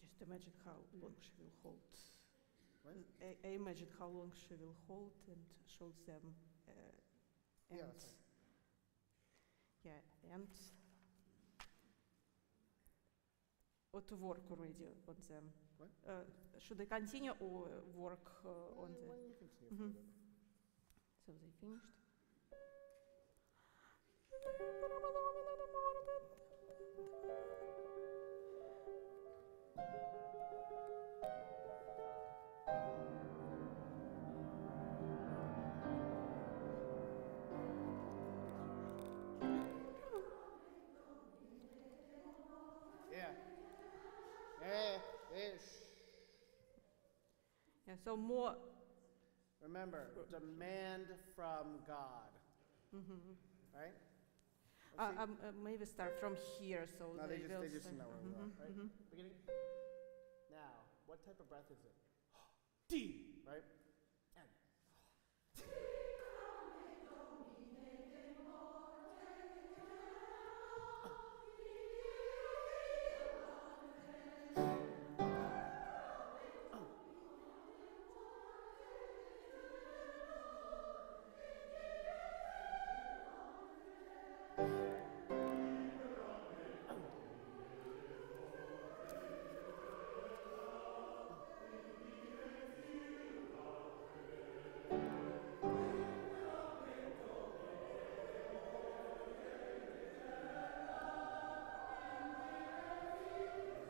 just imagine how long she will hold. What? I imagine how long she will hold and show them. Yeah, And that's right. yeah, and or to work already on them. What? Should I continue or work on Why them? don't you continue Mhm. for a bit? So they finished. Yeah. Ish. Yeah, so more. Remember, demand from God, Mhm. right? Let's see. Maybe start from here, so No, they will just say- know where we are, Mhm, right? mhm. Beginning. Now, what type of breath is it? D. Right? N.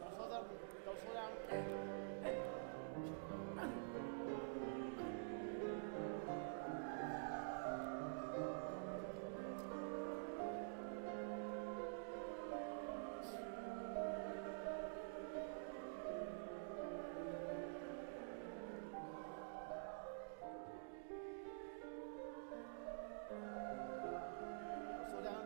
Don't slow down. Don't slow down. Don't slow down.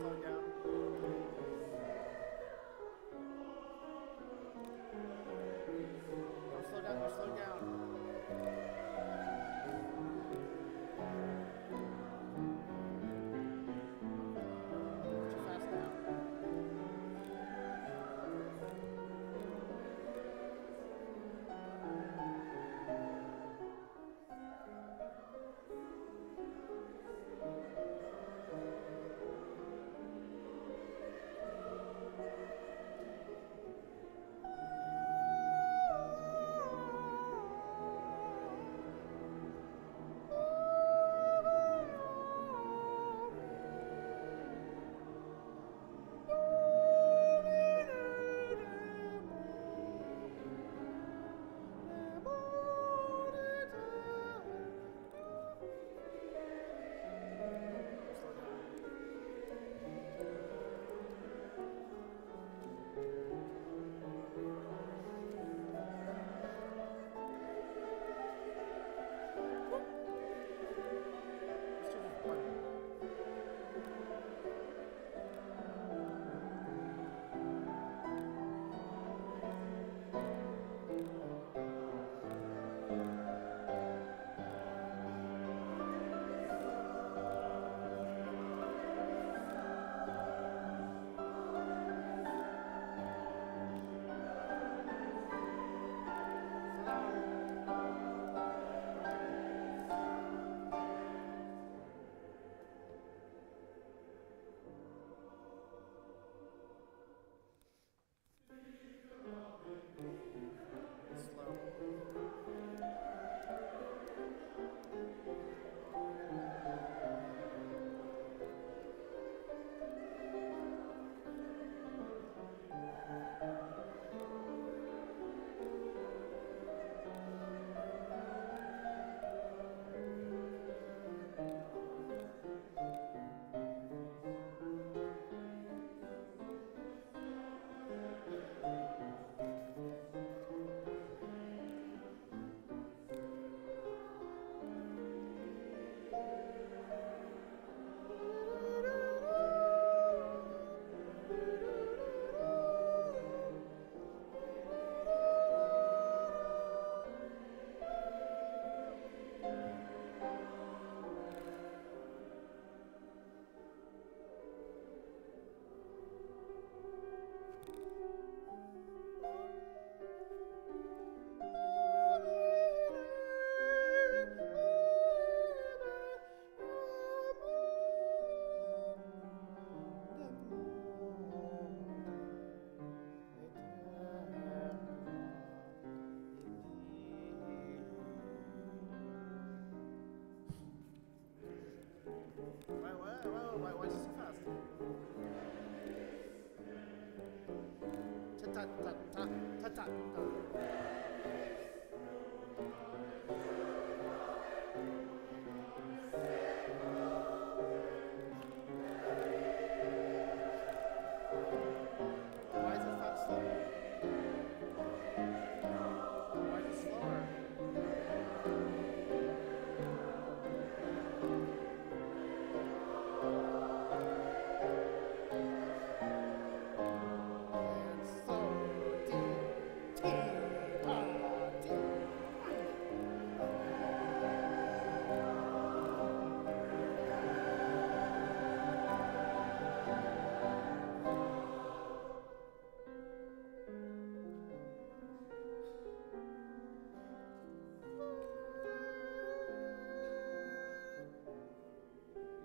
Slow down. Don't slow down. You're slowing down. Too fast now. ta ta ta ta ta ta. Why is it not slow? Why is it slower? And so, T, pa, T.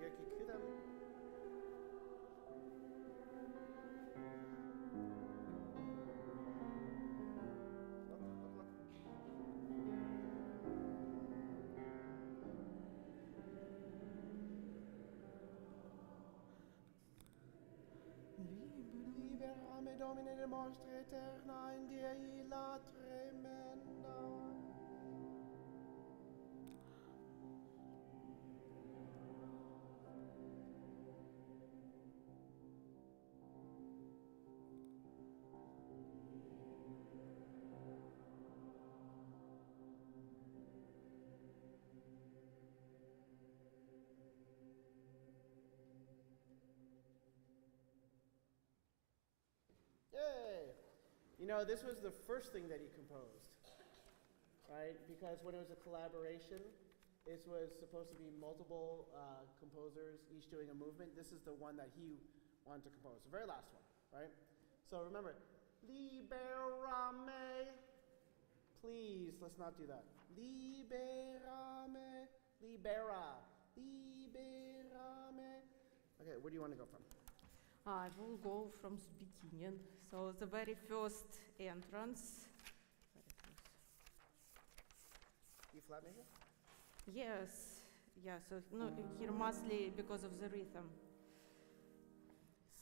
You can cue them. Look, look, look. Liberame Domine de monstre eterna in die illa tremenda. Yay! You know, this was the first thing that he composed, right? Because when it was a collaboration, this was supposed to be multiple composers, each doing a movement. This is the one that he wanted to compose, the very last one, right? So remember, liberame. Please, let's not do that. Liberame, libera, liberame. Okay, where do you want to go from? I will go from the beginning. So the very first entrance. E flat major? Yes, yeah. So no, here mostly because of the rhythm.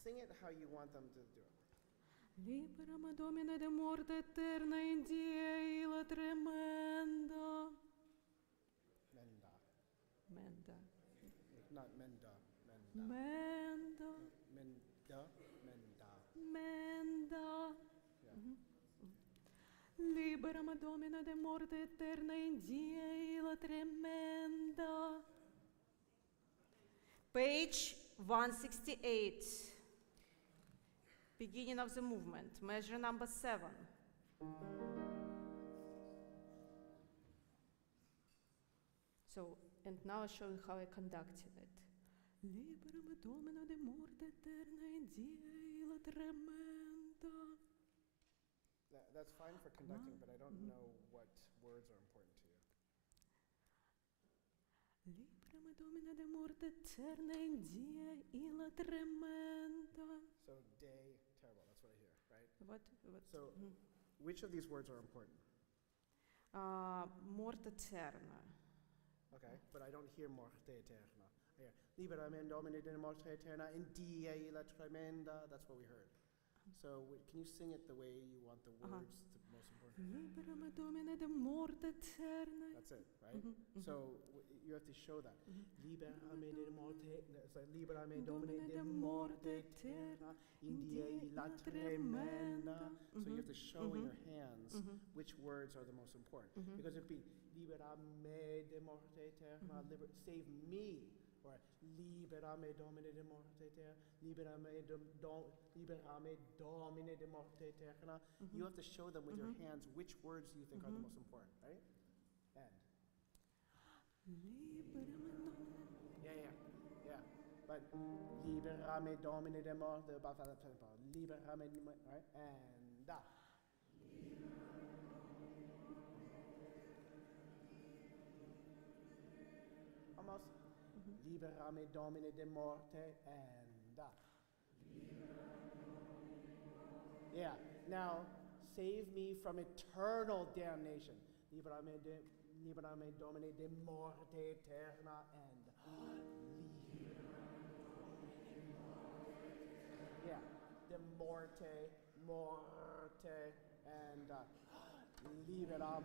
Sing it how you want them to do it. Liberam Domine de morte eterna in die illa tremenda. Menda. Menda. Not menda. Menda. Menda. Menda. Menda. Menda. Yeah. Liberam Domine de morte eterna in die illa tremenda. Page 168. Beginning of the movement, measure number 7. So, and now showing how I conducted it. Liberam Domine de morte eterna in die illa tremenda. That's fine for conducting, but I don't know what words are important to you. Liberam Domine de morte eterna in die illa tremenda. So day, terrible, that's what I hear, right? What? So which of these words are important? Morte eterna. Okay, but I don't hear morte eterna. I hear liberam Domine de morte eterna in die illa tremenda. That's what we heard. So can you sing it the way you want the words to most important? Liberam Domine de morte eterna. That's it, right? So you have to show that. Liberam de morte, it's like liberam Domine de morte eterna in die illa tremenda. So you have to show in your hands which words are the most important. Because it'd be liberam de morte eterna, save me. Or liberame Domine de morte eterna, liberame Domine de morte eterna. You have to show them with your hands which words you think are the most important, right? And. Yeah. But liberame Domine de morte, liberame, right? And da. Almost. Liberame Domine de morte and da. Yeah. Now, save me from eternal damnation. Liberame Domine de morte eterna and yeah, de morte morte, and liberam.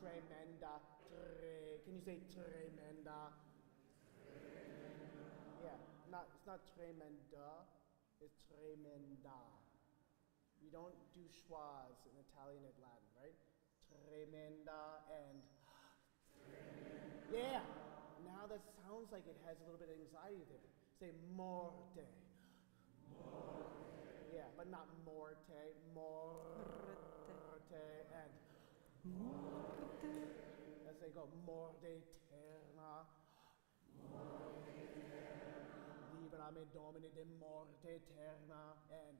Tremenda. Can you say tremenda? Yeah, it's not tremenda, it's tremenda. You don't do schwas in Italian and Latin, right? Tremenda and yeah. Now that sounds like it has a little bit of anxiety there. Say morte. Yeah, but not morte. Morte and as they go morte terna. Libera me domine de morte terna and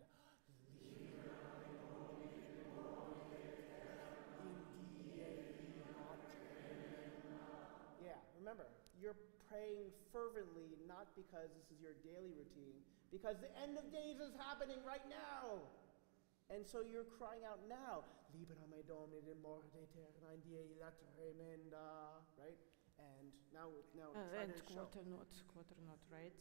yeah, remember, you're praying fervently not because this is your daily routine, because the end of days is happening right now. And so you're crying out now, Libera me domine de morte terna in die la tremenda, right? And now try And to show. quarter note, right?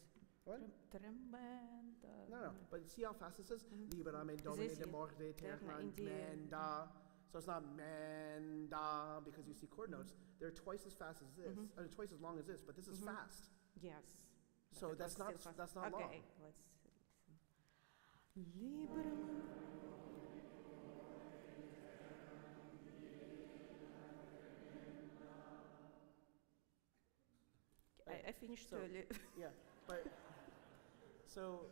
What? Tremenda. No, but see how fast it says? Libera me domine de morte terna menda. So it's not menda because you see chord notes. They're twice as fast as this, twice as long as this, but this is fast. Yes. So But it that's was not still fast. that's not long. Okay, let's listen. Liberum. I finished early. Yeah, but so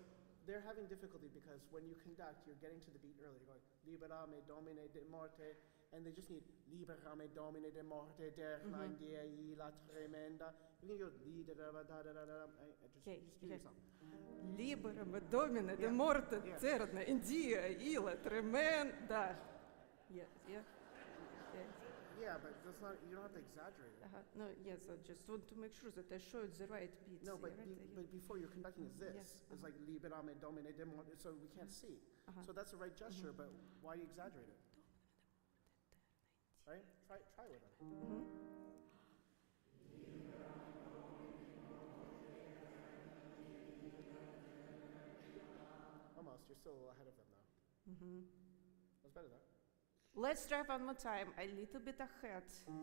they're having difficulty because when you conduct, you're getting to the beat early. You're going libera me domine de morte, and they just need libera me domine de morte terna in die la tremenda. You can go li da da da da da da. Just do yourself. Libera me domine de morte terna in die la tremenda. Yeah. Yeah, but that's not. You don't have to exaggerate it. No, yes, I just want to make sure that I showed the right beats. No, but right? but before you're conducting is this. Yes, It's like libera me domine de morte, so we can't see. So that's the right gesture, but why do you exaggerate it? Right? Try with it. Almost. You're still a little ahead of them though. That's better though. Let's try one more time. A little bit ahead still.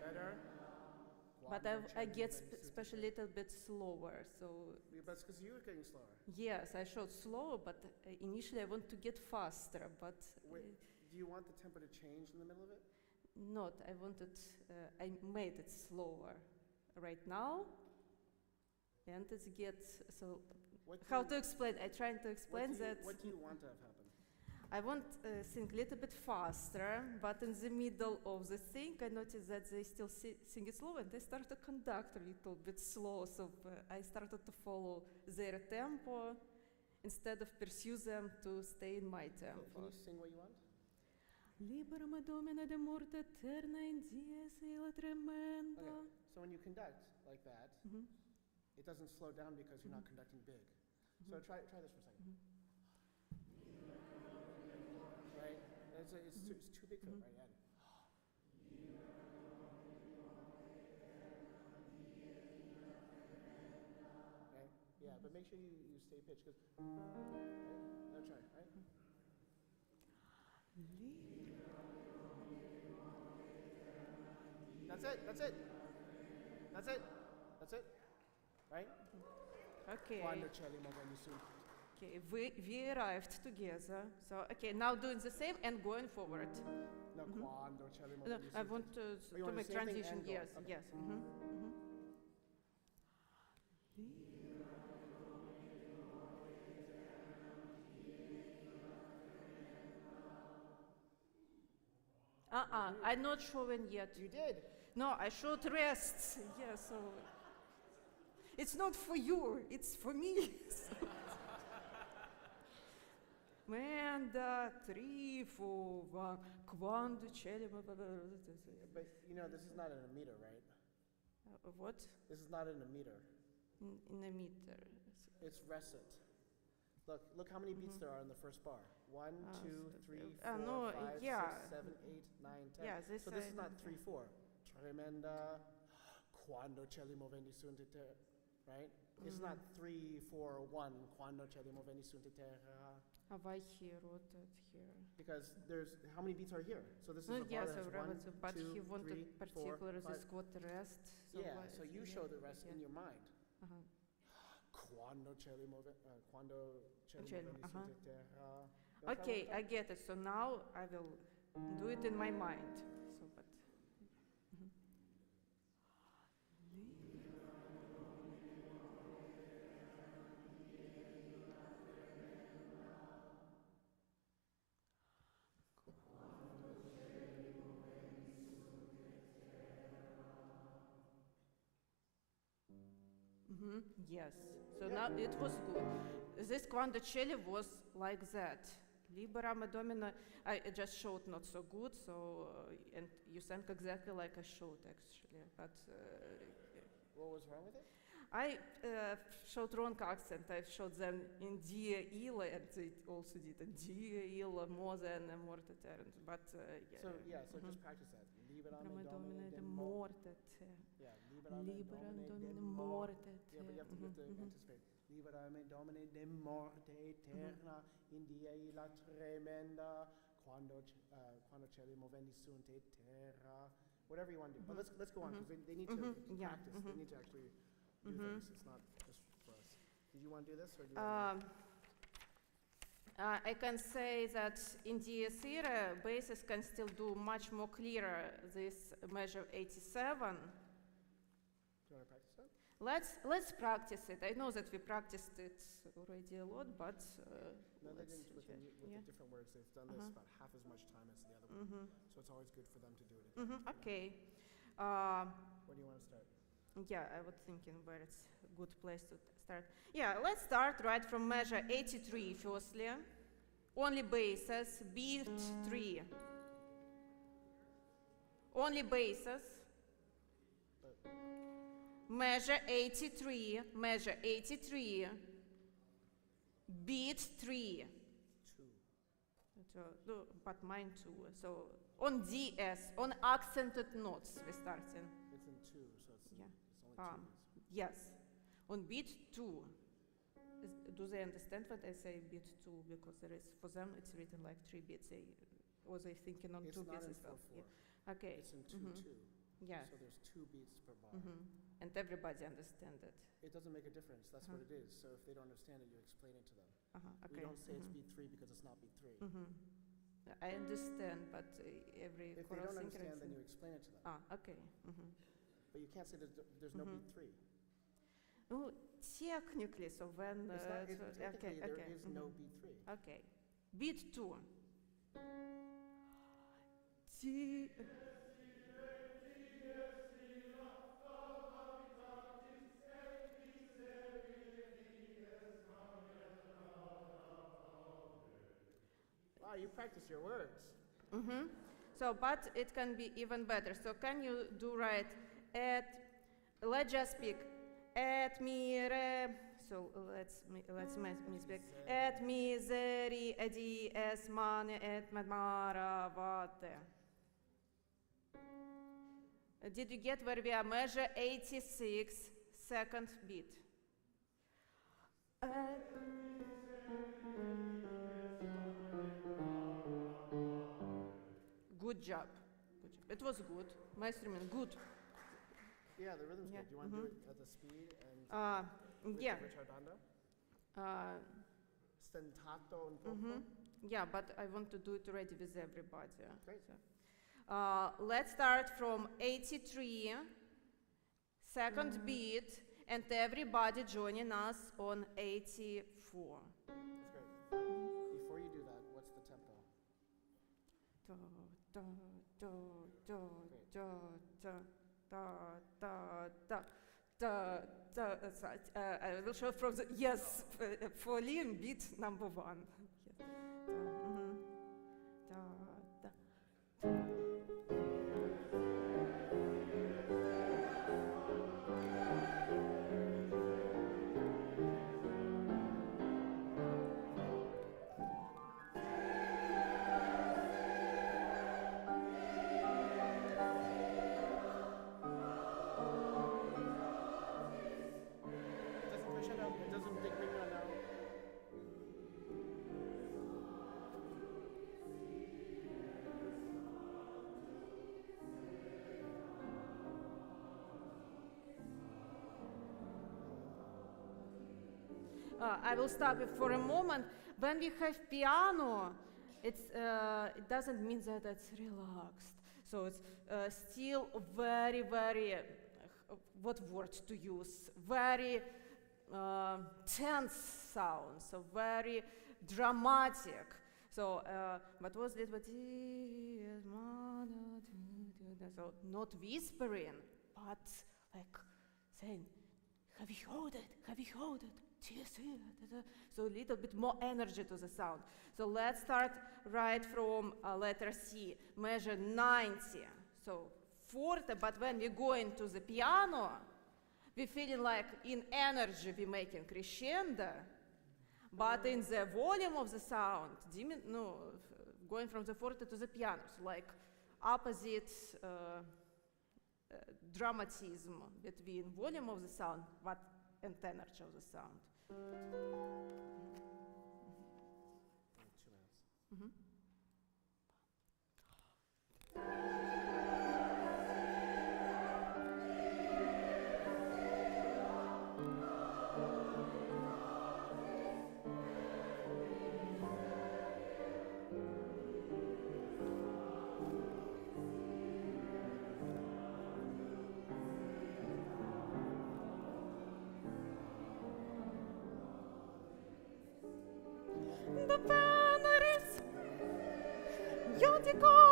Better? But I get especially a little bit slower, so... That's because you were getting slower. Yes, I showed slower, but initially I want to get faster, but... Wait, do you want the tempo to change in the middle of it? Not, I made it slower right now, and it gets, so... How to explain? I tried to explain that... What do you want to have happen? I want to sing a little bit faster, but in the middle of the thing, I noticed that they still sing it slow, and they started to conduct a little bit slow, so I started to follow their tempo instead of pursue them to stay in my tempo. Can you sing what you want? Libera me domine de morte terna in dies illa tremenda. Okay, so when you conduct like that, it doesn't slow down because you're not conducting big. So try this for a second. Right? It's too big for the right end. Okay? Yeah, but make sure you stay pitched. Right? Now try, right? That's it. Right? Okay. Quando celimo when you sing. Okay, we arrived together. So, okay, now doing the same and going forward. No, quando celimo No, when you I sing. want to you want make the same thing transition. and go. Yes, Okay. yes. I'm not showing yet. You did. No, I showed rests. Yeah, so it's not for you, it's for me. Menda, tri, fu, va, quando celimo. But you know, this is not in a meter, right? What? This is not in a meter. In a meter. It's recit. Look how many beats there are in the first bar. 1, 2, 3, 4, no, 5, yeah. 6, 7, 8, 9, 10. Yeah, this so this is I not don't 3, 4. Tremenda, quando ce li movendi sunt in terra, right? It's not 3, 4, 1, quando ce li movendi sunt in terra. Have I here rotated here? Because there's, how many beats are here? So this is No, a bar yes, that has 1, relative, but 2, he wanted 3, 4, particular 5. this quarter rest. So Yeah, why- so you yeah, show the rest yeah. in your mind. Uh-huh. Quando ce li movendi sunt uh-huh. in terra. You wanna try Okay, one I get it. So now I will do it in my mind. So, but. Mhm. Yes. So now it was good. This quando celli was like that. Libera me domina. I just showed not so good. So and you sang exactly like I showed actually. But What was wrong with it? I showed wrong accent. I showed them in dia illa, and they also did in dia illa more than a morteter. But yeah. So yeah, so just practice that. Libera me Libera me domine domine de de morte. mortete. Yeah, libera me Libera domine de domine morte. mortete. Yeah, but you have to anticipate. Libera me domine de morte eterna, in dia illa tremenda, quando ce li movendi sunt et terra. Whatever you want to do. But let's go on, because they need to Yeah, practice. They need to actually do things. It's not just for us. Did you want to do this, or do you want I can say that in the theater, basses can still do much more clearer this measure 87. Do you want to practice it? Let's practice it. I know that we practiced it already a lot, but No, they let's didn't with, check. the Yeah. different words. They've done this about half as much time as the other one. So it's always good for them to do it again. Okay. Where do you want to start? Yeah, I was thinking where it's a good place to start. Yeah, let's start right from measure 83 firstly. Only basses, beat 3. Only basses. Measure 83, beat 3. 2. So, but mine too. So on DS, on accented notes we're starting. It's in 2, so it's, Yeah. it's only 2 beats. Yes. On beat 2. Do they understand what I say beat 2? Because there is, for them it's written like 3 beats. Or they thinking on It's 2 not beats in as well. 4/4. Yeah. Okay. It's in 2/2. Yeah. So there's 2 beats per bar. And everybody understand it. It doesn't make a difference. That's what it is. So if they don't understand it, you explain it to them. Okay. We don't say it's beat 3 because it's not beat 3. I understand, but every If they choral don't singer understand, then is- you explain it to them. Okay. But you can't say there's no beat 3. Oh, technically, so when It's not, okay, technically, there okay. is no beat 3. Okay. Beat 2. Wow, you practice your words. So, but it can be even better. So, can you do right at? Let's just speak. Et mire. So let's me speak. Et miseri edi es mane et maravate. Did you get where we are? Measure 86, second beat. Good job. Good job. It was good. Maestro, good. Yeah, the rhythm's Yeah, good. Do you want to do it at the speed and with Yeah. the ritardando? Stentato and poco? Yeah, but I want to do it already with everybody. Great. So, let's start from 83, second beat, and everybody joining us on 84. That's great. Before you do that, what's the tempo? Da, da, da, da, da, da, da, da, da, da, da. I will show from the, yes, for Liam beat number 1. Yes. Da, da, da. I will stop it for a moment. When we have piano, it doesn't mean that it's relaxed. So it's still very, very, what word to use? Very tense sound, so very dramatic. So, what was this? So not whispering, but like saying, have you heard it? Have you heard it? Do you see it? So a little bit more energy to the sound. So let's start right from letter C, measure 90. So forte, but when we go into the piano, we're feeling like in energy we're making crescendo, but in the volume of the sound, going from the forte to the piano, so like opposite dramatism between volume of the sound and energy of the sound. Mm-hmm. The banner is your decor.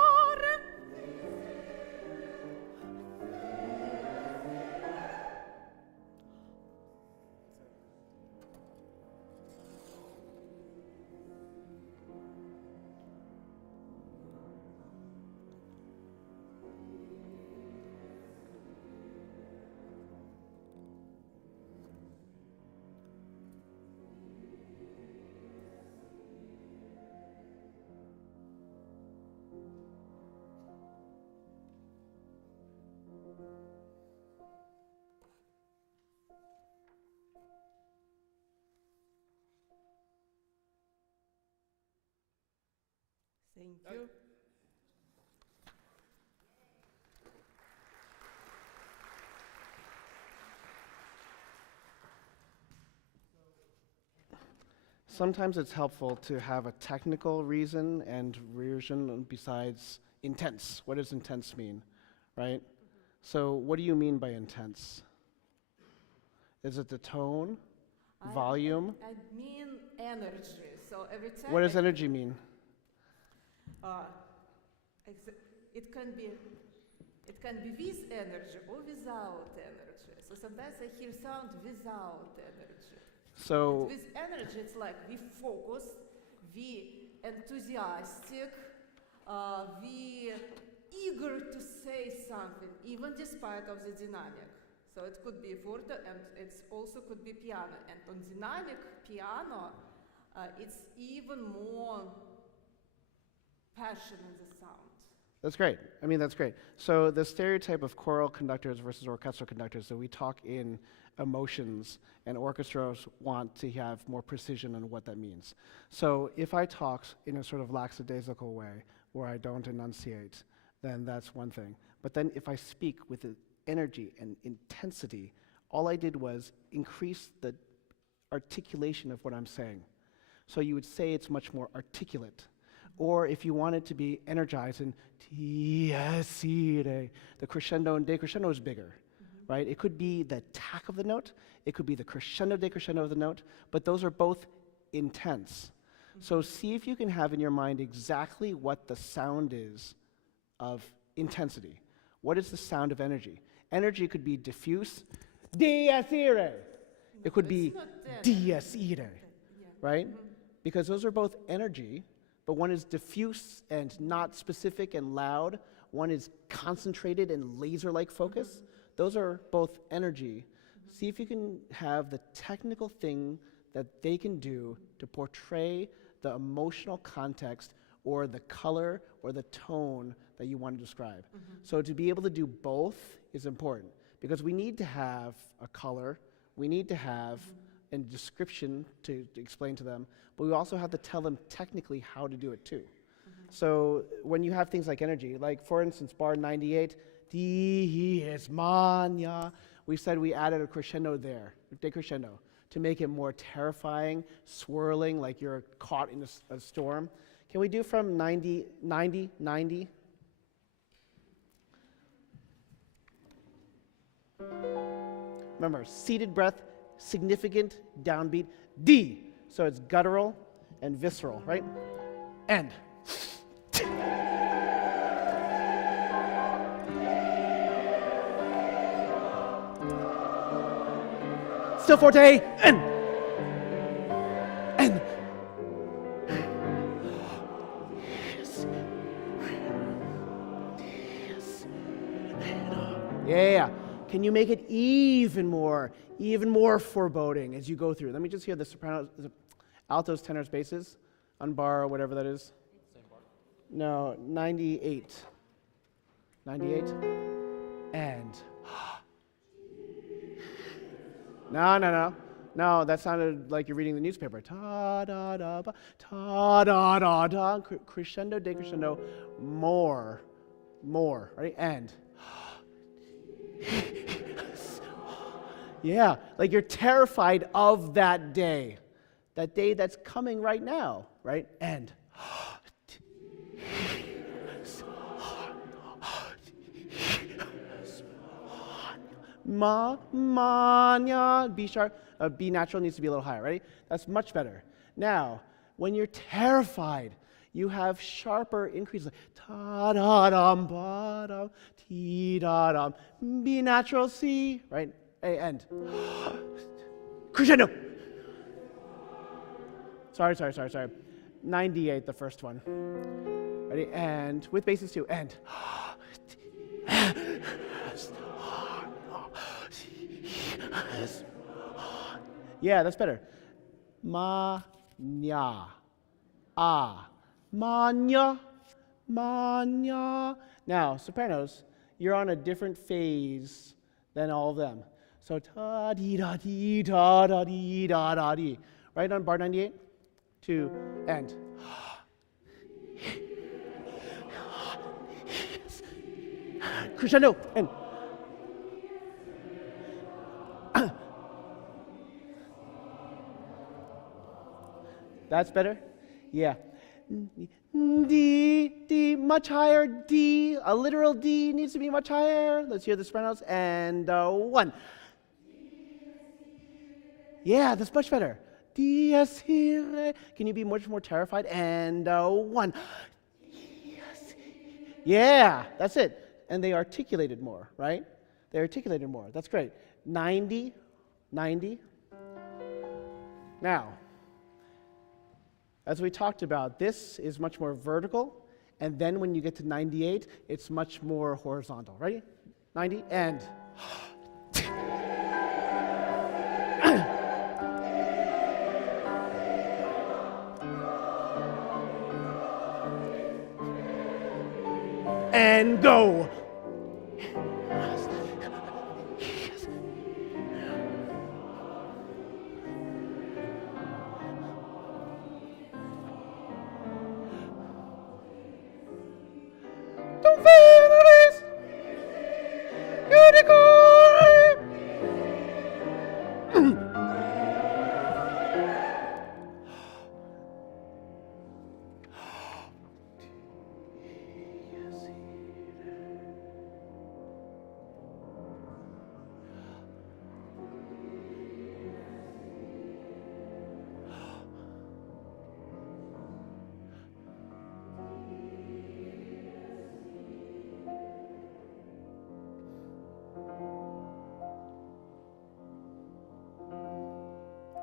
Thank you. Sometimes it's helpful to have a technical reason and reason besides intense. What does intense mean, right? So what do you mean by intense? Is it the tone, volume? I mean energy. So every time. What does energy mean? It can be with energy or without energy. So sometimes I hear sound without energy. So with energy, it's like we focus, we enthusiastic, we eager to say something, even despite of the dynamic. So it could be forte, and it also could be piano. And on dynamic piano, it's even more passion in the sound. that's great. I mean, that's great. So the stereotype of choral conductors versus orchestral conductors, so we talk in emotions, and orchestras want to have more precision on what that means. So if I talk in a sort of lackadaisical way, where I don't enunciate, then that's one thing. But then if I speak with the energy and intensity, all I did was increase the articulation of what I'm saying. So you would say it's much more articulate. Or if you want it to be energized and the crescendo and decrescendo is bigger, right? It could be the attack of the note, it could be the crescendo, decrescendo of the note, but those are both intense. So see if you can have in your mind exactly what the sound is of intensity. What is the sound of energy? Energy could be diffuse, diasire. It could be diasire, right? Because those are both energy, but one is diffuse and not specific and loud. One is concentrated and laser-like focus. Those are both energy. See if you can have the technical thing that they can do to portray the emotional context or the color or the tone that you want to describe. So to be able to do both is important because we need to have a color, we need to have a description to explain to them, but we also have to tell them technically how to do it too. So when you have things like energy, like for instance, bar 98, we said we added a crescendo there, decrescendo, to make it more terrifying, swirling like you're caught in a storm. Can we do from 90, 90, 90? Remember, seated breath, significant downbeat, D. So it's guttural and visceral, right? And. Still forte, and. And. Yes. Yes. Yeah. Can you make it even more foreboding as you go through? Let me just hear the sopranos, the altos, tenors, basses on bar, whatever that is. Same bar? No, 98. 98. And. No, that sounded like you're reading the newspaper. Ta da da ba, ta da da da. Crescendo, decrescendo, more. Right? And. Yeah, like you're terrified of that day that's coming right now, right? And. Ma, nya, B sharp, B natural needs to be a little higher, right? That's much better. Now, when you're terrified, you have sharper increases like ta-da-dum, ba-dum, ti-da-dum, B natural, C, right? A, and. Crescendo! Sorry. 98, the first one. Ready? And with basses too, and. Yeah, that's better. Ma, nya, ah, ma, nya, ma, nya. Now, sopranos, you're on a different phase than all of them. So ta, dee, da, dee, da, da, dee, da, da, dee. Right on bar 98? 2, and. Crescendo, and. That's better? Yeah. D, much higher, D. A literal D needs to be much higher. Let's hear the sopranos. And 1. Yeah, that's much better. Dies irae. Can you be much more terrified? And 1. Yeah, that's it. And they articulated more, right? They articulated more. That's great. 90. Now, as we talked about, this is much more vertical, and then when you get to 98, it's much more horizontal. Ready? 90, and. And go.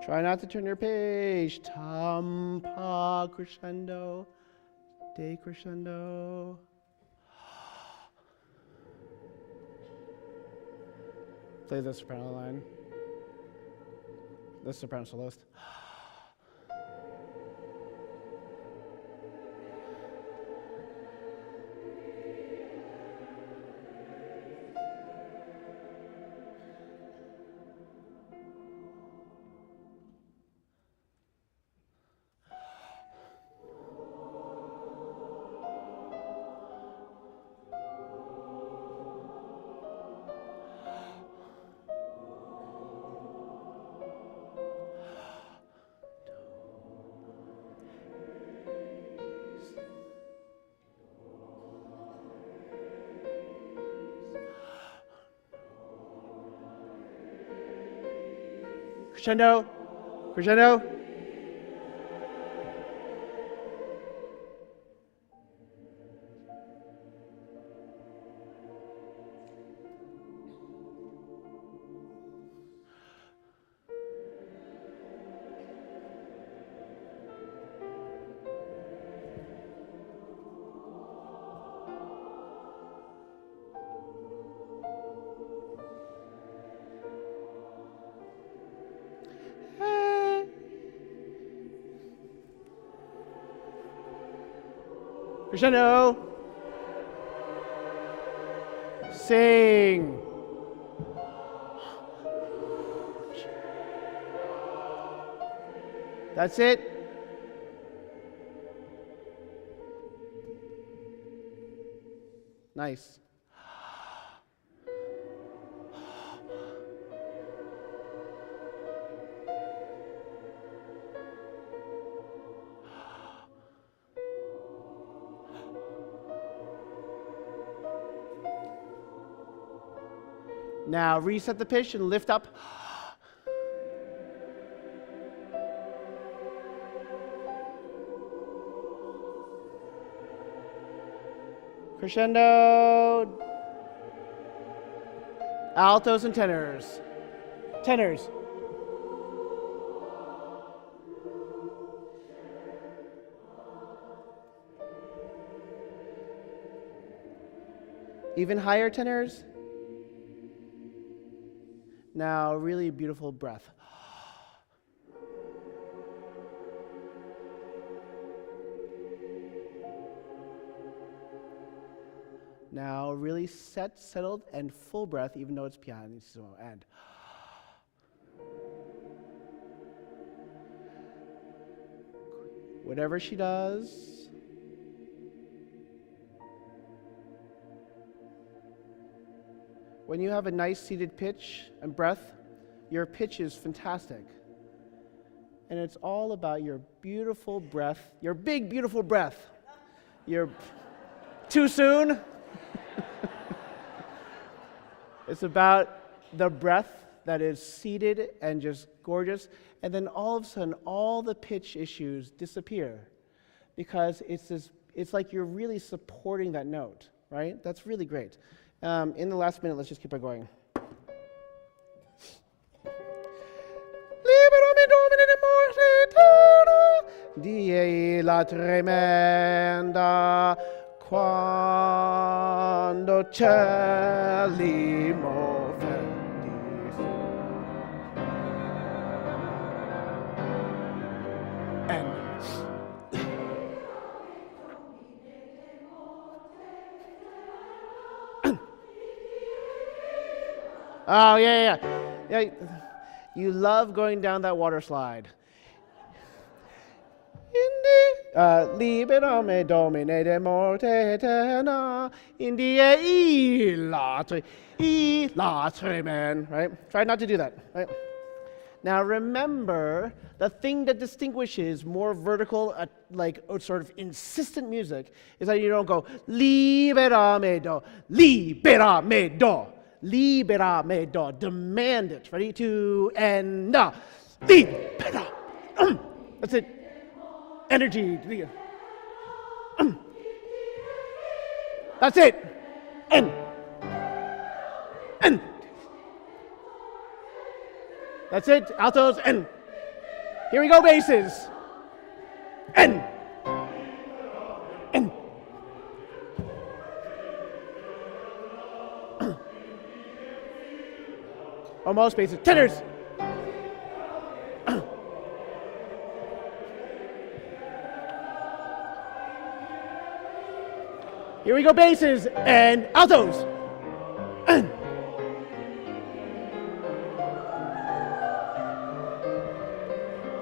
Try not to turn your page. Tam, pa, crescendo, decrescendo. Play the soprano line. The soprano soloist. Crescendo. Crescendo. Crescendo. Sing. That's it. Nice. Now reset the pitch and lift up. Crescendo. Altos and tenors. Tenors. Even higher tenors. Now, really beautiful breath. Now, really settled, and full breath, even though it's pianissimo. And whatever she does, when you have a nice seated pitch and breath, your pitch is fantastic. And it's all about your beautiful breath, your big, beautiful breath. Your too soon? It's about the breath that is seated and just gorgeous. And then all of a sudden, all the pitch issues disappear because it's like you're really supporting that note, right? That's really great. In the last minute, let's just keep on going. Liberami Domine de morte eterna, die la tremenda, quando cieli moventi. Oh, yeah. You love going down that water slide. Liberame Domine de morte eterna, in die latre, man, right? Try not to do that, right? Now remember, the thing that distinguishes more vertical, sort of insistent music is that you don't go, liberame do, liberame do. Libera do. Demand it. Ready? 2 and libera. That's it. Energy. That's it. And. That's it. Altos. And. Here we go, basses. And. Almost basses. Tenors. Here we go, basses and altos.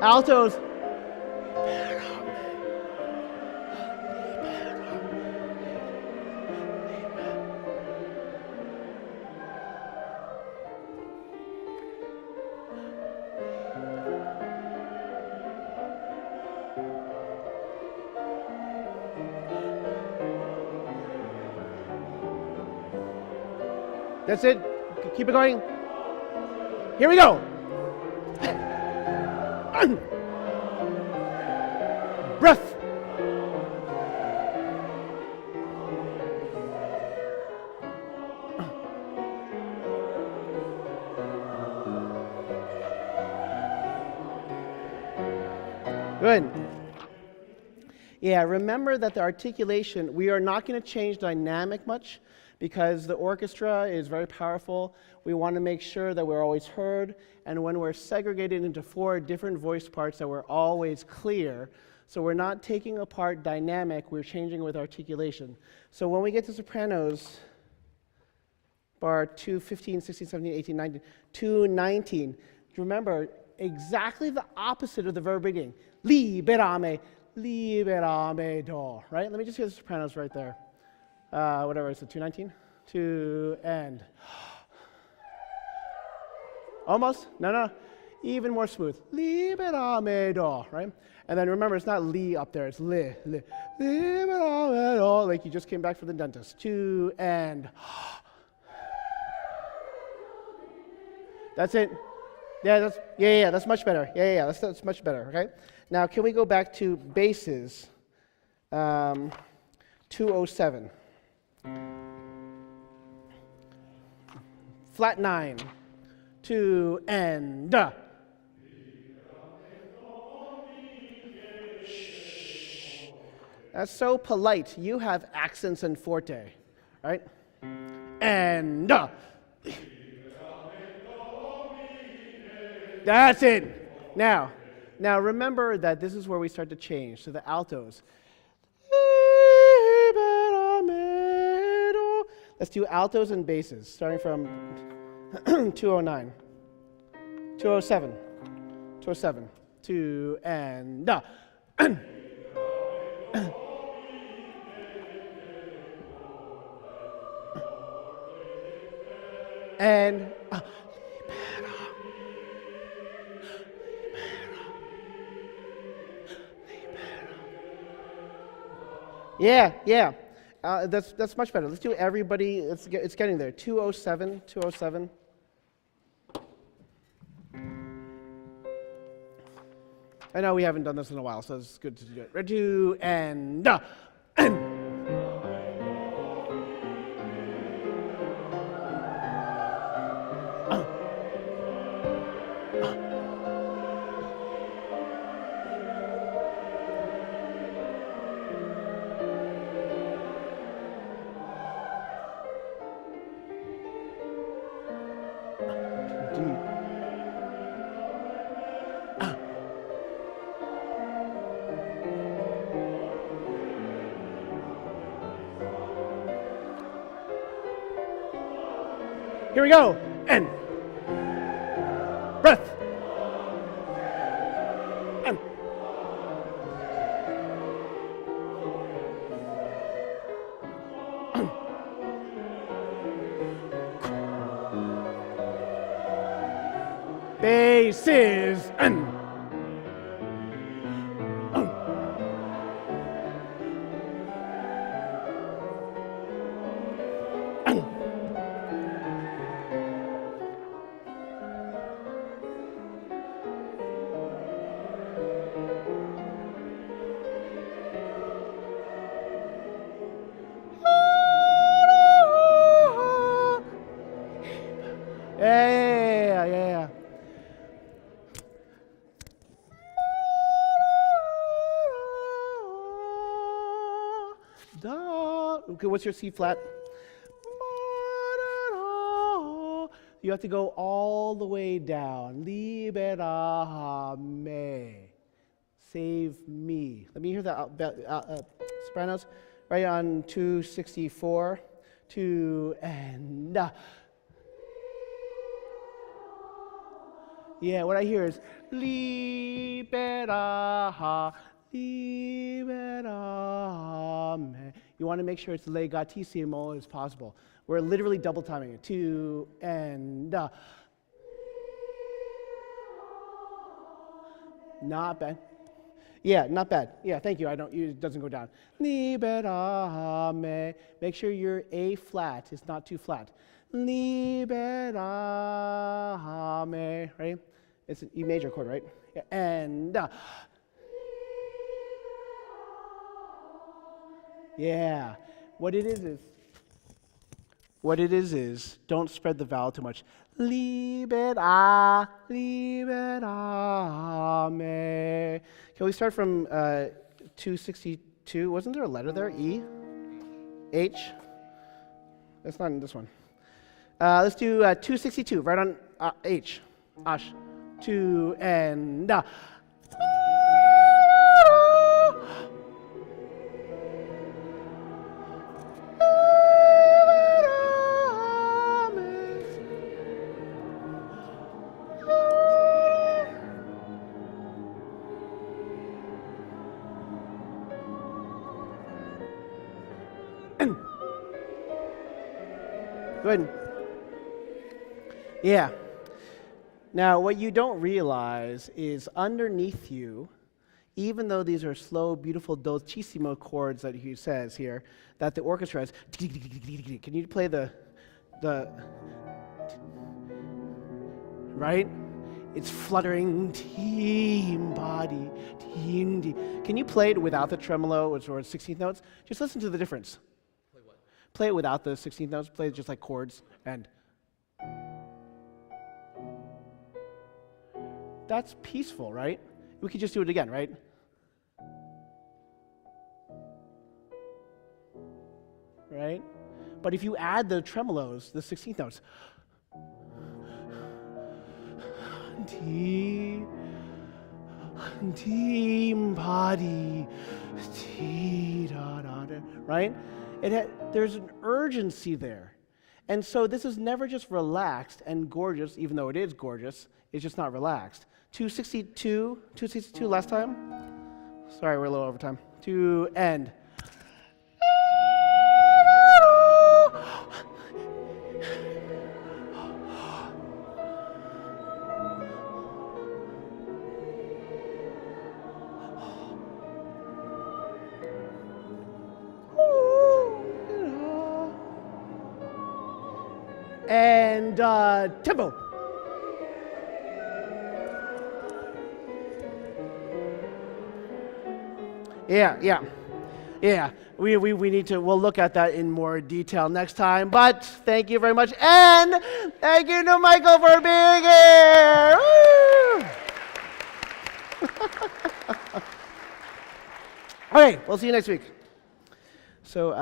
Altos. That's it. Keep it going. Here we go. Breath. Good. Yeah, remember that the articulation, we are not going to change dynamic much because the orchestra is very powerful. We want to make sure that we're always heard, and when we're segregated into 4 different voice parts, that we're always clear. So we're not taking apart dynamic, we're changing with articulation. So when we get to sopranos, bar 2, 15, 16, 17, 18, 19, 2, 19, remember exactly the opposite of the verb beginning. Liberame, liberame do, right? Let me just hear the sopranos right there. Whatever, is it 219? 2 and. Almost? No. Even more smooth. Liberame do, right? And then remember, it's not li up there, it's li. Liberame do, like you just came back from the dentist. 2 and. That's it. Yeah, that's much better. Yeah, that's much better, okay? Now, can we go back to basses? 207. Flat 9. 2 and. That's so polite. You have accents and forte, right? And. That's it. Now remember that this is where we start to change. So the altos. Let's do altos and basses, starting from 209. 207. 207. 2 and. And. Yeah. That's much better. Let's do everybody. It's getting there. 207. 207. I know we haven't done this in a while, so it's good to do it. 2 and. Here we go. And. Breath. And. Basses. And. Yeah. Okay, what's your C flat? You have to go all the way down. Liberame. Save me. Let me hear the sopranos. Right on 264. 2 and. Yeah, what I hear is libera, liberame. You want to make sure it's legatissimo as possible. We're literally double timing it. 2 and. Not bad. Yeah, not bad. Yeah, thank you. It doesn't go down. Liberame. Make sure your A flat is not too flat. Liberame. Right? It's an E major chord, right? and yeah. What it is don't spread the vowel too much. Liebet a me. Can we start from 262? Wasn't there a letter there? E? H? That's not in this one. Let's do 262, right on H. Ash. 2 and Good. Yeah. Now, what you don't realize is underneath you, even though these are slow, beautiful dolcissimo chords that he says here, that the orchestra has. Can you play the right? It's fluttering, team body, team. Can you play it without the tremolo or 16th notes? Just listen to the difference. Play what? Play it without the 16th notes. Play it just like chords and. That's peaceful, right? We could just do it again, right? Right? But if you add the tremolos, the 16th notes, team body, right? There's an urgency there. And so this is never just relaxed and gorgeous, even though it is gorgeous, it's just not relaxed. 262 last time. Sorry, we're a little over time. 2 and. And tempo. Yeah. We need to, we'll look at that in more detail next time. But thank you very much. And thank you to Michael for being here. Woo! Okay, we'll see you next week. So,